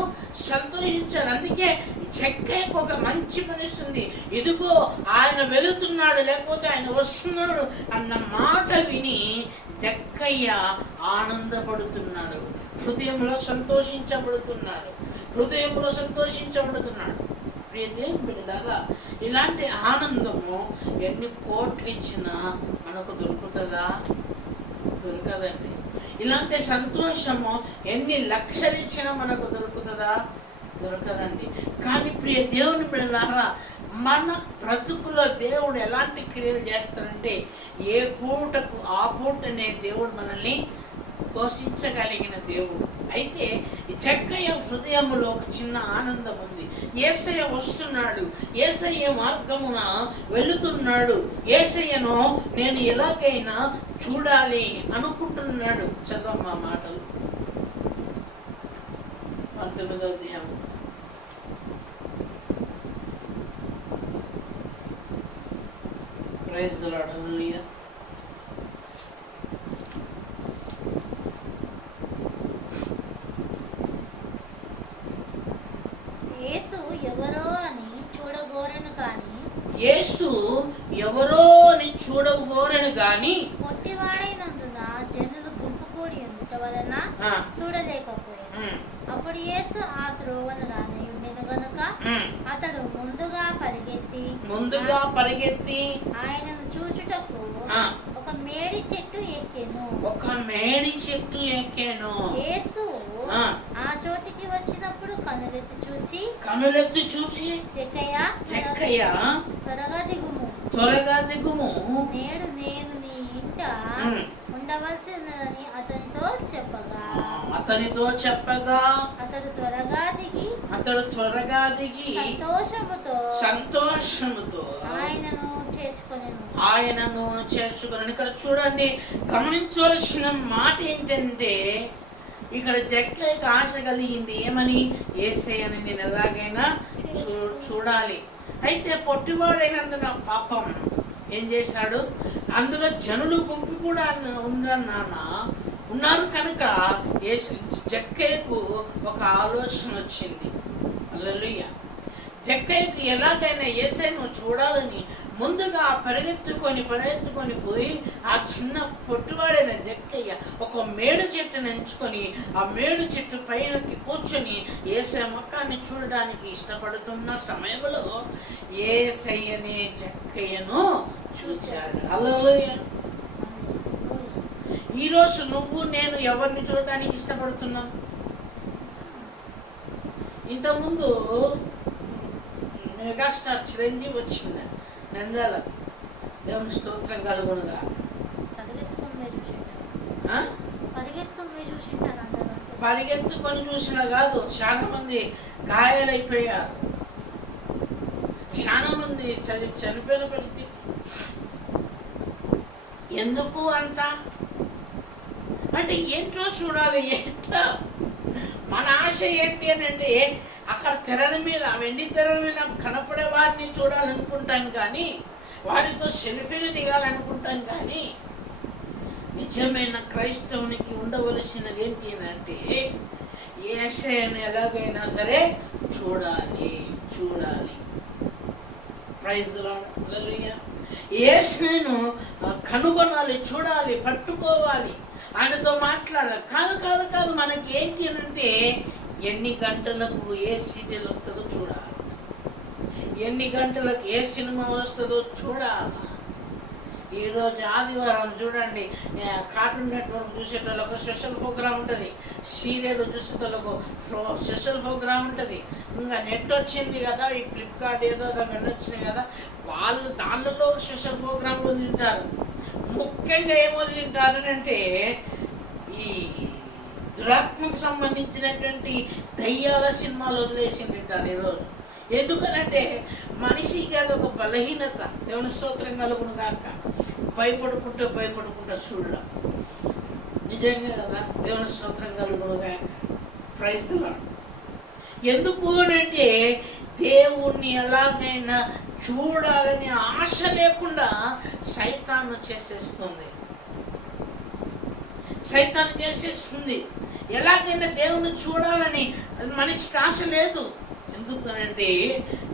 సంతోషించాలి. అందుకే జక్కయ్యకు ఒక మంచి పనిస్తుంది. ఇదిగో ఆయన వెళుతున్నాడు, లేకపోతే ఆయన వస్తున్నాడు అన్న మాట విని జక్కయ్య ఆనందపడుతున్నాడు, హృదయంలో సంతోషించబడుతున్నాడు. ప్రియ దేవుని బిడ్డలారా, ఇలాంటి ఆనందము ఎన్ని కోట్లు ఇచ్చినా మనకు దొరుకుతుందా? దొరకదండి. ఇలాంటి సంతోషము ఎన్ని లక్షలు ఇచ్చినా మనకు దొరుకుతుందా? దొరకదండి. కానీ ప్రియ దేవుని బిడ్డలారా, మన బ్రతుకులో దేవుడు ఎలాంటి క్రియలు చేస్తారంటే ఏ పూటకు ఆ పూటనే దేవుడు మనల్ని పోషించగలిగిన దేవుడు. అయితే ఈ జక్కయ్య హృదయంలో ఒక చిన్న ఆనందం ఉంది. యేసయ్య వస్తున్నాడు, యేసయ్య మార్గమున వెళుతున్నాడు, యేసయ్యను నేను ఎలాగైనా చూడాలి అనుకుంటున్నాడు. చదవమ్మా మాటలు 19వ అధ్యాయం. Praise the Lord. హల్లెలూయా. యేసు ఎవరో అని చూడగోరెను గాని పొట్టివాడైనందున జనులు గుంపు కూడి ఉండుట వలన చూడలేకపోయారు. అప్పుడు యేసు ఆ త్రోవను రానయుండెను గనుక అతడు ముందుగా పరిగెత్తి ఆయనను చూచుటకు ఒక మేడి చెట్టు ఎక్కెను. యేసు ఆ చోటికి వచ్చినప్పుడు కనులెత్తి చూచి జక్కయ్య త్వరగా దిగుము, నేడు నేను నీ ఇంట ఉండవలసినదని అతనితో చెప్పగా అతడు త్వరగా దిగి సంతోషముతో ఆయనను చేర్చుకుని. ఇక్కడ చూడండి, గమనించవలసిన మాట ఏంటంటే ఇక్కడ జక్కయ్యకి ఆశ కలిగింది. ఏమని? యేసయ్యని నేను ఎలాగైనా చూడాలి. అయితే పొట్టివాడైనందున పాపం ఏం చేశాడు? అందులో జనులు గుంపు కూడా ఉన్నారు కనుక జక్కయ్యకు ఒక ఆలోచన వచ్చింది. హల్లెలూయా. జక్కయ్యకు ఎలాగైనా యేసయ్యను చూడాలని ముందుగా పరిగెత్తుకొని పోయి ఆ చిన్న పొట్టువాడైన జక్కయ్య ఒక మేడు చెట్టును ఎంచుకొని ఆ మేడు చెట్టు పైనకి కూర్చొని యేసయ్య ముఖాన్ని చూడడానికి ఇష్టపడుతున్న సమయంలో యేసయ్యనే జక్కయ్యను చూశాడు. హల్లెలూయా. ఈరోజు నువ్వు నేను ఎవరిని చూడడానికి ఇష్టపడుతున్నావు? ఇంతకుముందు మెగాస్టార్ చిరంజీవి వచ్చింది నంద్యాల. దేవుని స్తోత్రం కలుగునుగా. పరిగెత్తుకొని చూసిన కాదు, చాలా మంది గాయాలైపోయారు, చాలా మంది చనిపోయిన పరిస్థితి. ఎందుకు అంత అంటే ఏంటో చూడాలి. ఏంటో మన ఆశ ఏంటి అని అంటే అక్కడ తెరల మీద, వెండి తెరల మీద కనపడే వారిని చూడాలనుకుంటాం, కానీ వారితో సెల్ఫీలు దిగాలనుకుంటాం. కానీ నిజమైన క్రైస్తవునికి ఉండవలసినది ఏంటి అంటే యేసయ్యను ఎలాగైనా సరే చూడాలి. Praise the Lord. హల్లెలూయా. యేసయ్యను కనుగొనాలి, చూడాలి, పట్టుకోవాలి, ఆయనతో మాట్లాడాలి. కాదు మనకి ఏంటి అంటే ఎన్ని గంటలకు ఏ సీరియల్ వస్తుందో చూడాలి. ఎన్ని గంటలకు ఏ సినిమా వస్తుందో చూడాలి. ఈరోజు ఆదివారం చూడండి, కార్టూన్ నెట్వర్క్ చూసేటోళ్ళకు స్పెషల్ ప్రోగ్రామ్ ఉంటుంది, సీరియల్ చూసేటోళ్ళకు స్పెషల్ ప్రోగ్రామ్ ఉంటుంది. ఇంకా నెట్ వచ్చింది కదా, ఈ ఫ్లిప్కార్ట్ ఏదో అవన్నీ వచ్చినాయి కదా, వాళ్ళు దానిలో స్పెషల్ ప్రోగ్రాంలు తింటారు. ముఖ్యంగా ఏమో తింటారు అంటే ఈ దురాత్మకు సంబంధించినటువంటి దయ్యాల సినిమాలు వదిలేసి తింటారు ఈరోజు. ఎందుకనంటే మనిషికి అదొక బలహీనత. దేవుని స్తోత్రం కలుగును గాక. భయపడుకుంటూ చూడడం నిజంగా కదా, దేవుని స్తోత్రం కలుగును గాక. Praise the Lord. ఎందుకు అంటే దేవుణ్ణి ఎలాగైనా చూడాలని ఆశ లేకుండా సైతాను చేసేస్తుంది. ఎలాగైనా దేవుని చూడాలని మనిషికి ఆశ లేదు. ఎందుకనంటే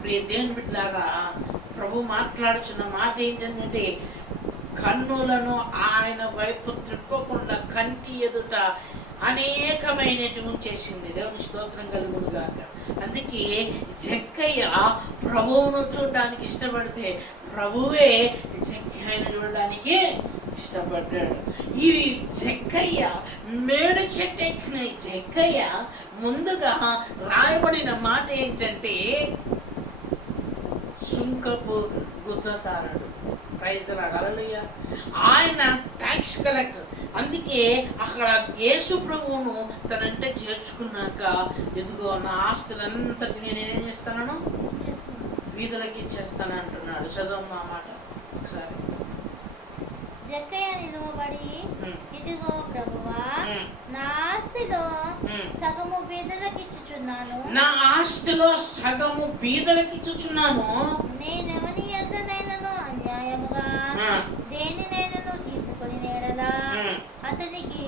ప్రియ దేవుని బిడ్డలారా, ప్రభు మాట్లాడుచున్న మాట ఏంటంటే కన్నులను ఆయన వైపు త్రిప్పకుండా కంటి ఎదుట అనేకమైనటువంటి చేసింది. దేవుని స్తోత్రం కలుగును గాక. అందుకే జక్కయ్య ప్రభువును చూడడానికి ఇష్టపడితే ప్రభువే జక్కయ్యను చూడడానికి ఇష్టపడ్డాడు. ఈ జక్కయ్య మేడు చెట్టు ఎక్కిన జక్కయ్య ముందుగా రాయబడిన మాట ఏంటంటే సుంకపు గుత్తదారుడు. Praise the Lord. హల్లెలూయా. ఆయన ట్యాక్స్ కలెక్టర్. అందుకే అక్కడ యేసు ప్రభువును తనంటే చేర్చుకున్నాక, ఎదుగో నా ఆస్తులంతటి నేనేం చేస్తాను, వీధులకి ఇచ్చేస్తాను అంటున్నాడు. చదవమ్మా మాట ఒకసారి. జక్కయ్య నిలువబడి, ఇదిగో ప్రభువా, నా ఆస్తిలో సగము బీదలకిచ్చుచున్నాను, నా ఆస్తిలో సగము బీదలకిచ్చుచున్నాను, నేనెవని యొద్దనైనను అన్యాయముగా దేనినైనను తీసుకొని నేడలా అతనికి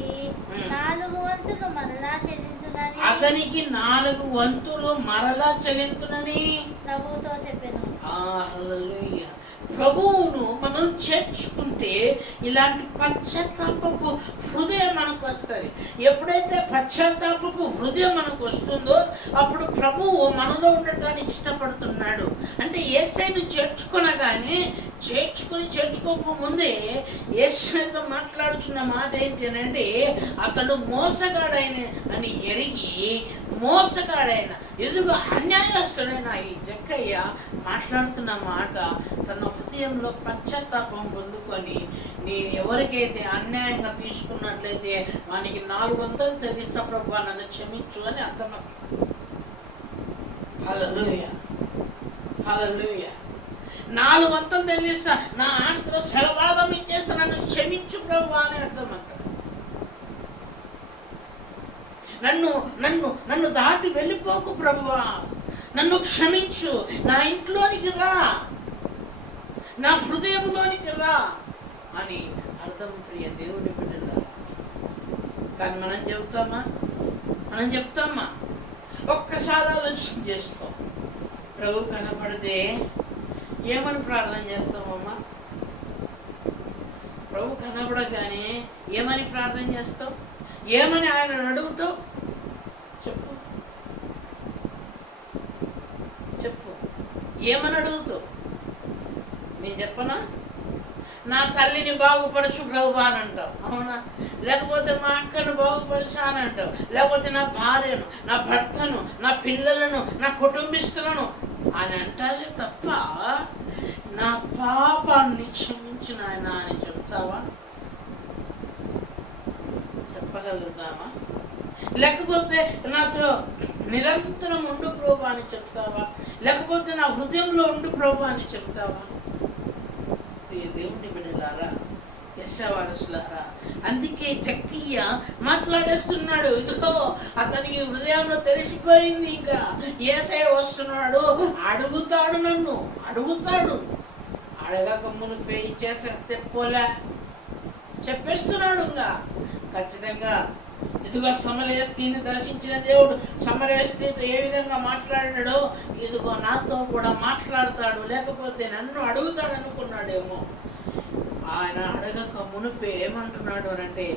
4 వంతులు మరలా చెల్లించునని, అతనికి 4 వంతులు మరలా చెల్లించునని ప్రభువుతో చెప్పాను. హల్లెలూయా. ప్రభువును మనం చేర్చుకుంటే ఇలాంటి పశ్చాత్తాపపు హృదయం మనకు వస్తుంది. ఎప్పుడైతే పశ్చాత్తాపపు హృదయం మనకు వస్తుందో అప్పుడు ప్రభువు మనలో ఉండటానికి ఇష్టపడుతున్నాడు. అంటే యేసయ్యను చేర్చుకోనగానే చేర్చుకోకముందే యేసయ్యతో మాట్లాడుచున్న మాట ఏంటి అంటే అతడు మోసగాడైన అని ఎరిగి, మోసగాడైన ఎదుగు అన్యాయస్తుడైన ఈ జక్కయ్య మాట్లాడుతున్న మాట తన హృదయంలో పశ్చాత్తాపం పొందుకొని, నేను ఎవరికైతే అన్యాయంగా తీసుకున్నట్లయితే వానికి 4 వంతులు తెలుసా ప్రభువా, నన్ను క్షమించు అని అర్థమవుతుంది. హల్లెలూయా, హల్లెలూయా. 4 వంతులు తెలుసా, నా ఆస్తిలో సగభాగం ఇచ్చేస్తా, నన్ను క్షమించు ప్రభువా అని అర్థమంటాడు. నన్ను దాటి వెళ్ళిపోకు ప్రభువా, నన్ను క్షమించు, నా ఇంట్లోనికి రా, నా హృదయంలోనికి రా అని అర్థం. ప్రియ దేవుని బిడ్డలారా, కానీ మనం చెప్తామా? ఒక్కసారి ఆలోచన చేసుకో. ప్రభు కనపడితే ఏమని ప్రార్థన చేస్తామమ్మా? ప్రభు కనపడగానే ఏమని ప్రార్థన చేస్తావు? ఏమని ఆయనను అడుగుతావు? చెప్పు, ఏమని అడుగుతావు? నేను చెప్పనా? నా తల్లిని బాగుపరచు ప్రభువా అని అంటావు, అవునా? లేకపోతే మా అక్కను బాగుపరచు అని అంటావు, లేకపోతే నా భార్యను, నా భర్తను, నా పిల్లలను, నా కుటుంబీస్తులను అని అంటావే తప్ప నా పాపాన్ని క్షమించు నాయన అని చెప్తావా? చెప్పగలుగుతామా? లేకపోతే నాతో నిరంతరం ఉండు ప్రభు అని చెప్తావా? లేకపోతే నా హృదయంలో ఉండు ప్రభు అని చెప్తావా? దేవుని బిడ్డలారా, యెషవారసులారా, అందుకే జక్కయ్య మాట్లాడేస్తున్నాడు. ఇదిగో అతనికి హృదయంలో తెలిసిపోయింది, ఇంకా యేసయ్య వస్తున్నాడు, అడుగుతాడు, నన్ను అడుగుతాడు. అడగక మునిపే ఇచ్చేసేస్తే పోలే చెప్పేస్తున్నాడు. ఇంకా ఖచ్చితంగా ఇదిగో సమరయస్త్రీని దర్శించిన దేవుడు సమరయస్త్రీతో ఏ విధంగా మాట్లాడాడో ఇదిగో నాతో కూడా మాట్లాడతాడు, లేకపోతే నన్ను అడుగుతాడు అనుకున్నాడేమో. ఆయన అడగక మునిపే ఏమంటున్నాడు అని అంటే,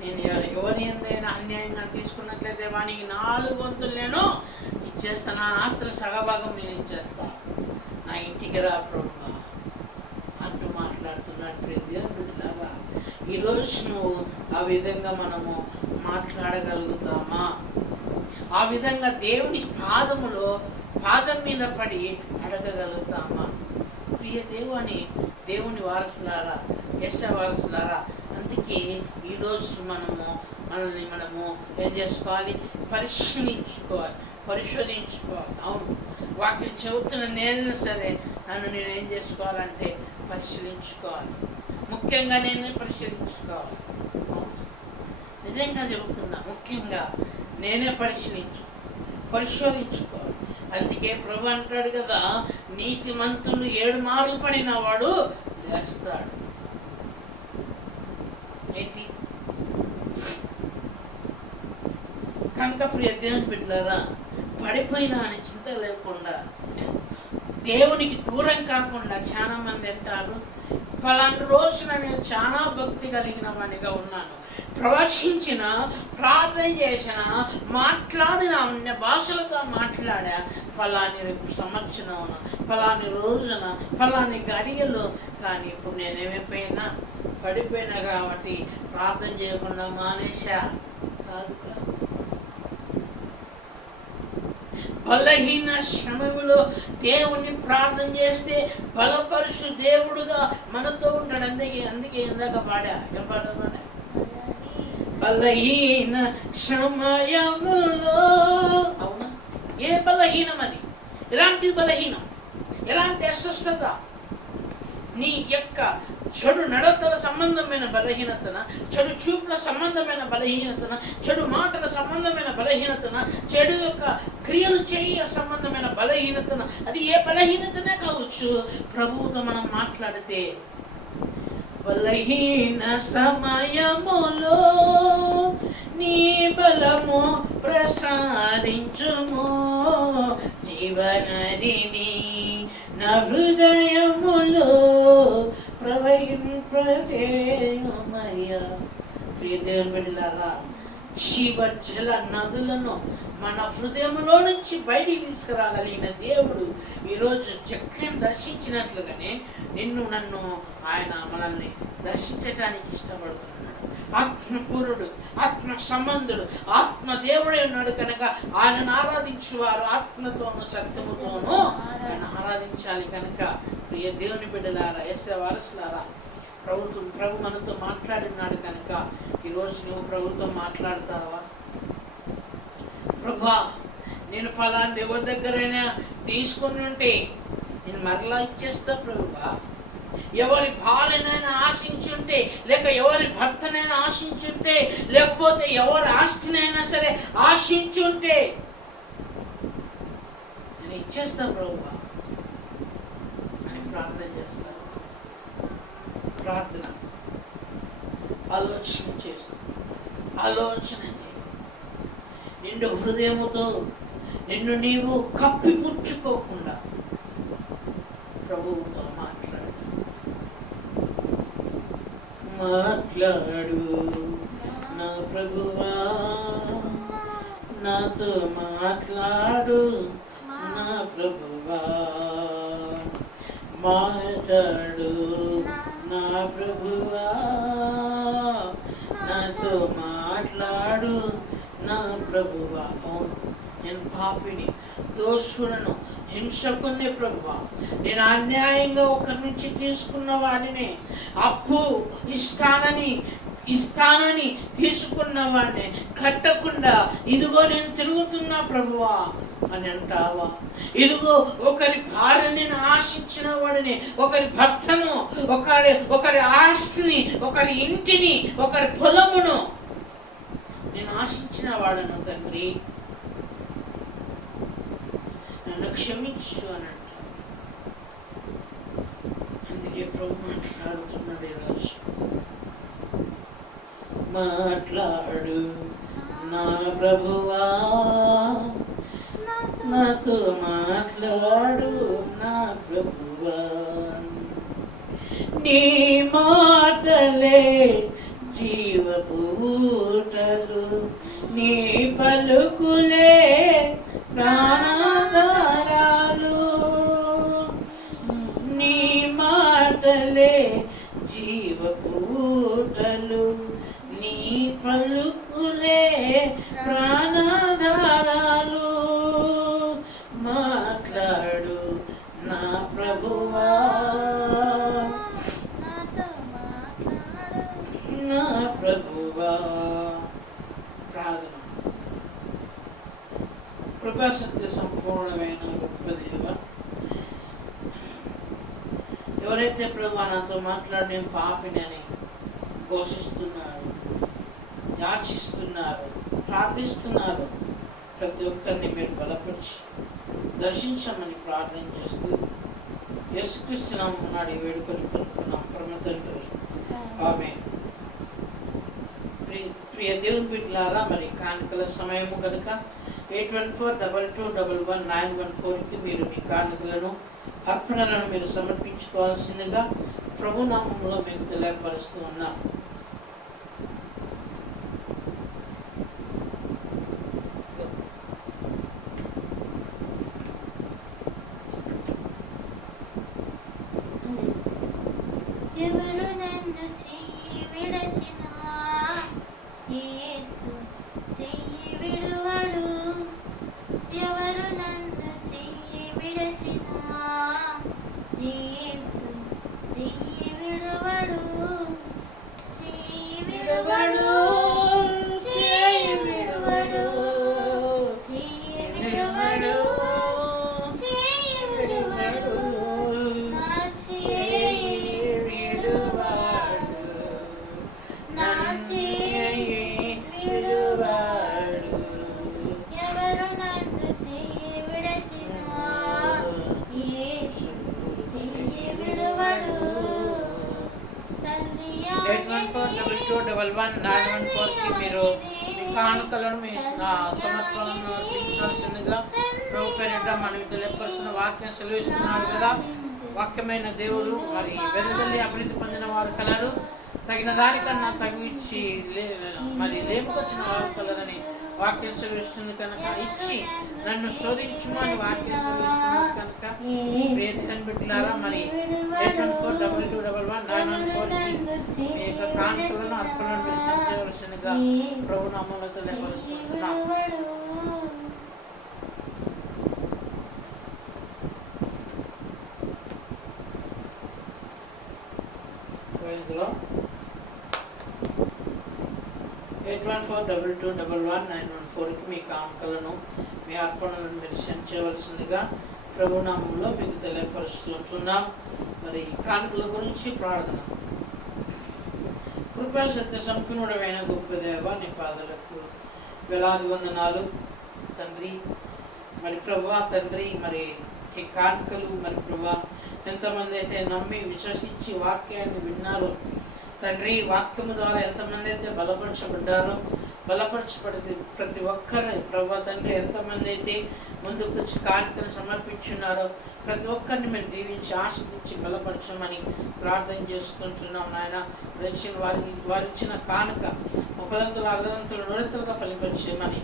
నేను ఎవరి ఎందైనా అన్యాయంగా తీసుకున్నట్లయితే వానికి 4 వంతులు నేను ఇచ్చేస్తాను, నా ఆస్తుల సగభాగం నేను ఇచ్చేస్తాను, నా ఇంటికి రా ప్రభువా అంటూ మాట్లాడుతున్నాడు. ప్రియలారా, ఈరోజు నువ్వు ఆ విధంగా మనము మాట్లాడగలుగుతామా? ఆ విధంగా దేవుని పాదం మీద పడి అడగగలుగుతామా? ప్రియ దేవుని వారసులారా, వారసులారా, అందుకే ఈరోజు మనల్ని ఏం చేసుకోవాలి? పరిశోధించుకోవాలి. అవును, వాక్యం చెబుతున్న నేను సరే నన్ను నేను ఏం చేసుకోవాలంటే పరిశీలించుకోవాలి. ముఖ్యంగా నేనే పరిశీలించుకోవాలి. నిజంగా చెబుతున్నా, ముఖ్యంగా నేనే పరిశోధించుకోవాలి. అందుకే ప్రభు అంటాడు కదా, నీతిమంతులు 7 మార్లు పడిన వాడు లేస్తాడు. ఏంటి కనుక ప్రియ దేవుని బిడ్డలారా, పడిపోయినా అని చింత లేకుండా, దేవునికి దూరం కాకుండా చాలా మంది అంటారు, పలాంటి రోజున నేను చాలా భక్తి కలిగిన వాడిగా ఉన్నాను, ప్రవచించిన, ప్రార్థన చేసిన, మాట్లాడిన, అన్య భాషలతో మాట్లాడా, ఫలాని రేపు సంవత్సరం, ఫలాని రోజున, ఫలాని గడియలు, కానీ ఇప్పుడు నేనేమైపోయినా పడిపోయినా కాబట్టి ప్రార్థన చేయకుండా మానేశా. కాదు, బలహీన శ్రమములో దేవుణ్ణి ప్రార్థన చేస్తే బలపరుచు దేవుడుగా మనతో ఉంటాడు. అందుకే ఇందాక పాడా, ఏం పాట? బలహీన సమయములో. అవునా? ఏ బలహీనం అది? ఎలాంటి బలహీనం? ఎలాంటి అస్వస్థత? నీ యొక్క చెడు నడతల సంబంధమైన బలహీనతన, చెడు చూపుల సంబంధమైన బలహీనతన, చెడు మాటల సంబంధమైన బలహీనతన, చెడు యొక్క క్రియలు చేయ సంబంధమైన బలహీనతన, అది ఏ బలహీనతనే కావచ్చు. ప్రభువుతో మనం మాట్లాడితే, బలహీన సమయములో నీ బలము ప్రసాదించుము, జీవనదిని నా హృదయములో ప్రవహింపజేయుమయ్యా. దేవుని బిడ్డలారా, జీవ జల నదులను మన హృదయంలో నుంచి బయటికి తీసుకురాగలిగిన దేవుడు ఈరోజు చక్కని దర్శించినట్లుగానే నన్ను ఆయన మనల్ని దర్శించటానికి ఇష్టపడుతున్నాడు. ఆత్మపూర్ణుడు, ఆత్మ సంబంధుడు, ఆత్మ దేవుడే ఉన్నాడు కనుక ఆయనను ఆరాధించువారు ఆత్మతోనూ సత్యముతోనూ ఆయన ఆరాధించాలి. కనుక ప్రియ దేవుని బిడ్డలారా, వారసులారా, ప్రభు మనతో మాట్లాడినాడు కనుక ఈరోజు నువ్వు ప్రభుతో మాట్లాడతావా? ప్రభా, నేను ఫలాన్ని ఎవరి దగ్గరైనా తీసుకుని ఉంటే నేను మరలా ఇచ్చేస్తా ప్రభువా. ఎవరి భార్యనైనా ఆశించుంటే, లేక ఎవరి భర్తనైనా ఆశించుంటే, లేకపోతే ఎవరి ఆస్తినైనా సరే ఆశించుంటే నేను ఇచ్చేస్తా ప్రభువా అని ప్రార్థన చేస్తా. ప్రార్థన ఆలోచన చేయి. నిండు హృదయముతో నిన్ను నీవు కప్పిపుచ్చుకోకుండా ప్రభువుతో మాట్లాడు నా ప్రభువా, నాతో మాట్లాడు నా ప్రభువా, మాట్లాడు నా ప్రభువా, నాతో మాట్లాడు నా ప్రభువా. నేను పాపిని, దోషులను, హింసకుని ప్రభువా. నేను అన్యాయంగా ఒకరి నుంచి తీసుకున్న వాడిని, అప్పు ఇస్తానని తీసుకున్న వాడిని కట్టకుండా ఇదిగో నేను తిరుగుతున్నా ప్రభువా అని అంటావా? ఇదిగో ఒకరి భార్యని ఆశించిన వాడిని, ఒకరి భర్తను, ఒకరి ఆస్తిని, ఒకరి ఇంటిని, ఒకరి పొలమును నేను ఆశించిన వాడను తండ్రి, నన్ను క్షమించు అని అంట. అందుకే ప్రభు మాట్లాడుతున్నాడు ఈరోజు. మాట్లాడు నా ప్రభువా, నాతో మాట్లాడు నా ప్రభువా, నీ మాటలే జీవపు ఊటలు, నీ పలుకులే ప్రాణాధారాలు, మాటలే జీవపూటలు, నీ పలుకులే ప్రాణధారాలు. మాట్లాడు నా ప్రభువా, నా ప్రభువా. ప్రార్థన. కృపా సత్య సంపూర్ణమైన గొప్ప దేవ, ఎవరైతే ప్రభు నాతో మాట్లాడి నేను పాపిని అని ఘోషిస్తున్నారు, యాచిస్తున్నారు, ప్రార్థిస్తున్నారు, ప్రతి ఒక్కరిని మీరు బలపరిచి దర్శించమని ప్రార్థన చేస్తూ యేసుక్రీస్తు నామమున ఈ వేడుకలు పలుకున్నాం పరమ తండ్రి, ఆమేన్. ప్రియ దేవుని బిడ్డలారా, మరి కానుకల సమయము కనుక 8142211914కి మీరు మీ కానుకలను అర్పణలను మీరు సమర్పించుకోవాల్సిందిగా ప్రభు నామములో మీకు తెలియపరుస్తూ ఉన్నాం. ఎవరు నన్ను చెయ్యి విడచినా యేసు చెయ్యి విడువడు. ఎవరు నన్ను చెయ్యి విడచినా యేసు చెయ్యి విడువడు. చెయ్యి విడువడు, చెయ్యి విడువడు, చెయ్యి విడువడు, చెయ్యి విడువడు. నా చెయ్యి విడువడు, నా చెయ్యి విడువడు. ఎవరు నన్ను చెయ్యి విడచినా యేసు చెయ్యి విడువడు. తండ్రి 8142211914కి మీరు మీ కానుకలను మీ సమర్పణను అర్పించాల్సిందిగా ప్రభు పేరిట మనకి తెలియపరుస్తున్న వాక్యం సెలవిస్తున్నారు కదా. వాక్యమైన దేవుడు మరి వెలువెల్లి అభివృద్ధి పొందిన వారు కలరు, తగిన దానికన్నా తగ్గించి మరి లేపుకొచ్చిన వారు కలరని వాక్యం సెలవిస్తుంది కనుక ఇచ్చి నన్ను శోధించుము అని వాక్యం సెలవిస్తున్నారు కనుక ప్రియ దేవుని బిడ్డలారా, మరి 8142211914కి మీ యొక్క కానుకలను అర్పణలను మీరు సంచవలసిందిగా ప్రభు నామములో తెలియపరుస్తున్నాం. Praise the Lord. 8142211914కి మీ కానుకలను మీ అర్పణలను మీరు సంచవలసిందిగా ప్రభు నామములో మీకు తెలియపరుస్తున్నాం. మరి కానుకల గురించి ప్రార్థన. కృపా సత్య సంపూర్ణమైన గొప్ప దేవ, నీ పాదాలకు వేలాది వందనాలు తండ్రి. మరి ప్రభువా తండ్రి, మరి ఈ కానుకలు మరి ప్రభువా ఎంతమంది అయితే నమ్మి విశ్వసించి వాక్యాన్ని విన్నారో తండ్రి, వాక్యము ద్వారా ఎంతమంది అయితే బలపరచబడ్డారో, బలపరచబడి ప్రతి ఒక్కరు ప్రభువా తండ్రి ఎంతమంది అయితే ముందుకు వచ్చి కానుకలు సమర్పించున్నారో ప్రతి ఒక్కరిని మీరు దీవించి ఆశీర్వదించి బలపరచమని ప్రార్థన చేసుకుంటున్నాం నాయన. వారిచ్చిన కానుక 30 60 నూరంతలుగా ఫలింపచేయమని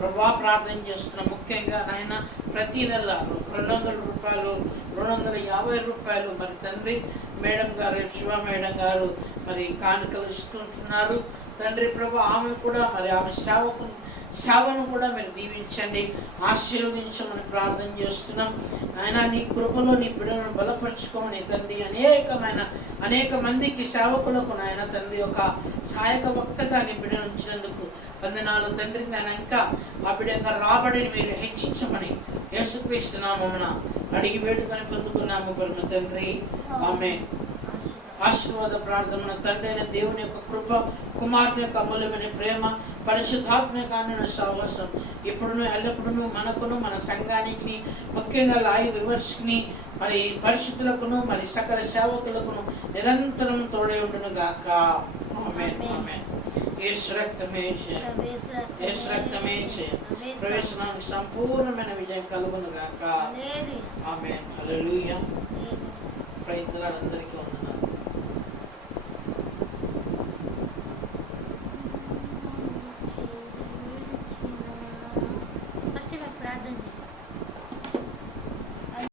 ప్రభువా ప్రార్థన చేస్తున్నాం. ముఖ్యంగా నాయన ప్రతి నెల 200 రూపాయలు 250 రూపాయలు మరి తండ్రి మేడం గారు, శివ మేడం గారు మరి కానుకలు ఇస్తుంటున్నారు తండ్రి. ప్రభు ఆమె కూడా మరి ఆమె సేవను కూడా మీరు దీవించండి, ఆశీర్వదించమని ప్రార్థన చేస్తున్నాం. ఆయన నీ కృపలో నీ బిడ్డలను బలపరుచుకోమని తండ్రి అనేక మందికి సేవకులకు నాయన తండ్రి ఒక సహాయక వక్తగా నీ బిడ్డను ఉంచినందుకు వందనాలు తండ్రి. నేను ఇంకా ఆ బిడ్డ యొక్క రాబడిని మీరు హెచ్చించమని యేసుక్రీస్తు నామమున అడిగి వేడుకొని పొందుకున్నాము పరమ తండ్రి, ఆమేన్. ఆశీర్వాద ప్రార్థన తండ్రి అయిన దేవుని యొక్క కృప, కుమారుని యొక్క అమూల్యమైన ప్రేమ, పరిశుద్ధాత్మ కానున్న సహవాసం ఇప్పుడును ఎల్లప్పుడూ మనకును మన సంఘానికి ముఖ్యంగా లైవ్ వివర్స్కి మరి పరిశుద్ధులకును మరి సకల సేవకులకును నిరంతరం తోడై ఉండును గాక. ఆమేన్ ఆమేన్. యేసు రక్తమే ప్రవేశనానికి సంపూర్ణమైన విజయం కలుగును గాక. ఆమేన్. హల్లెలూయా. Praise the Lord. అందరికీ వందనాలు.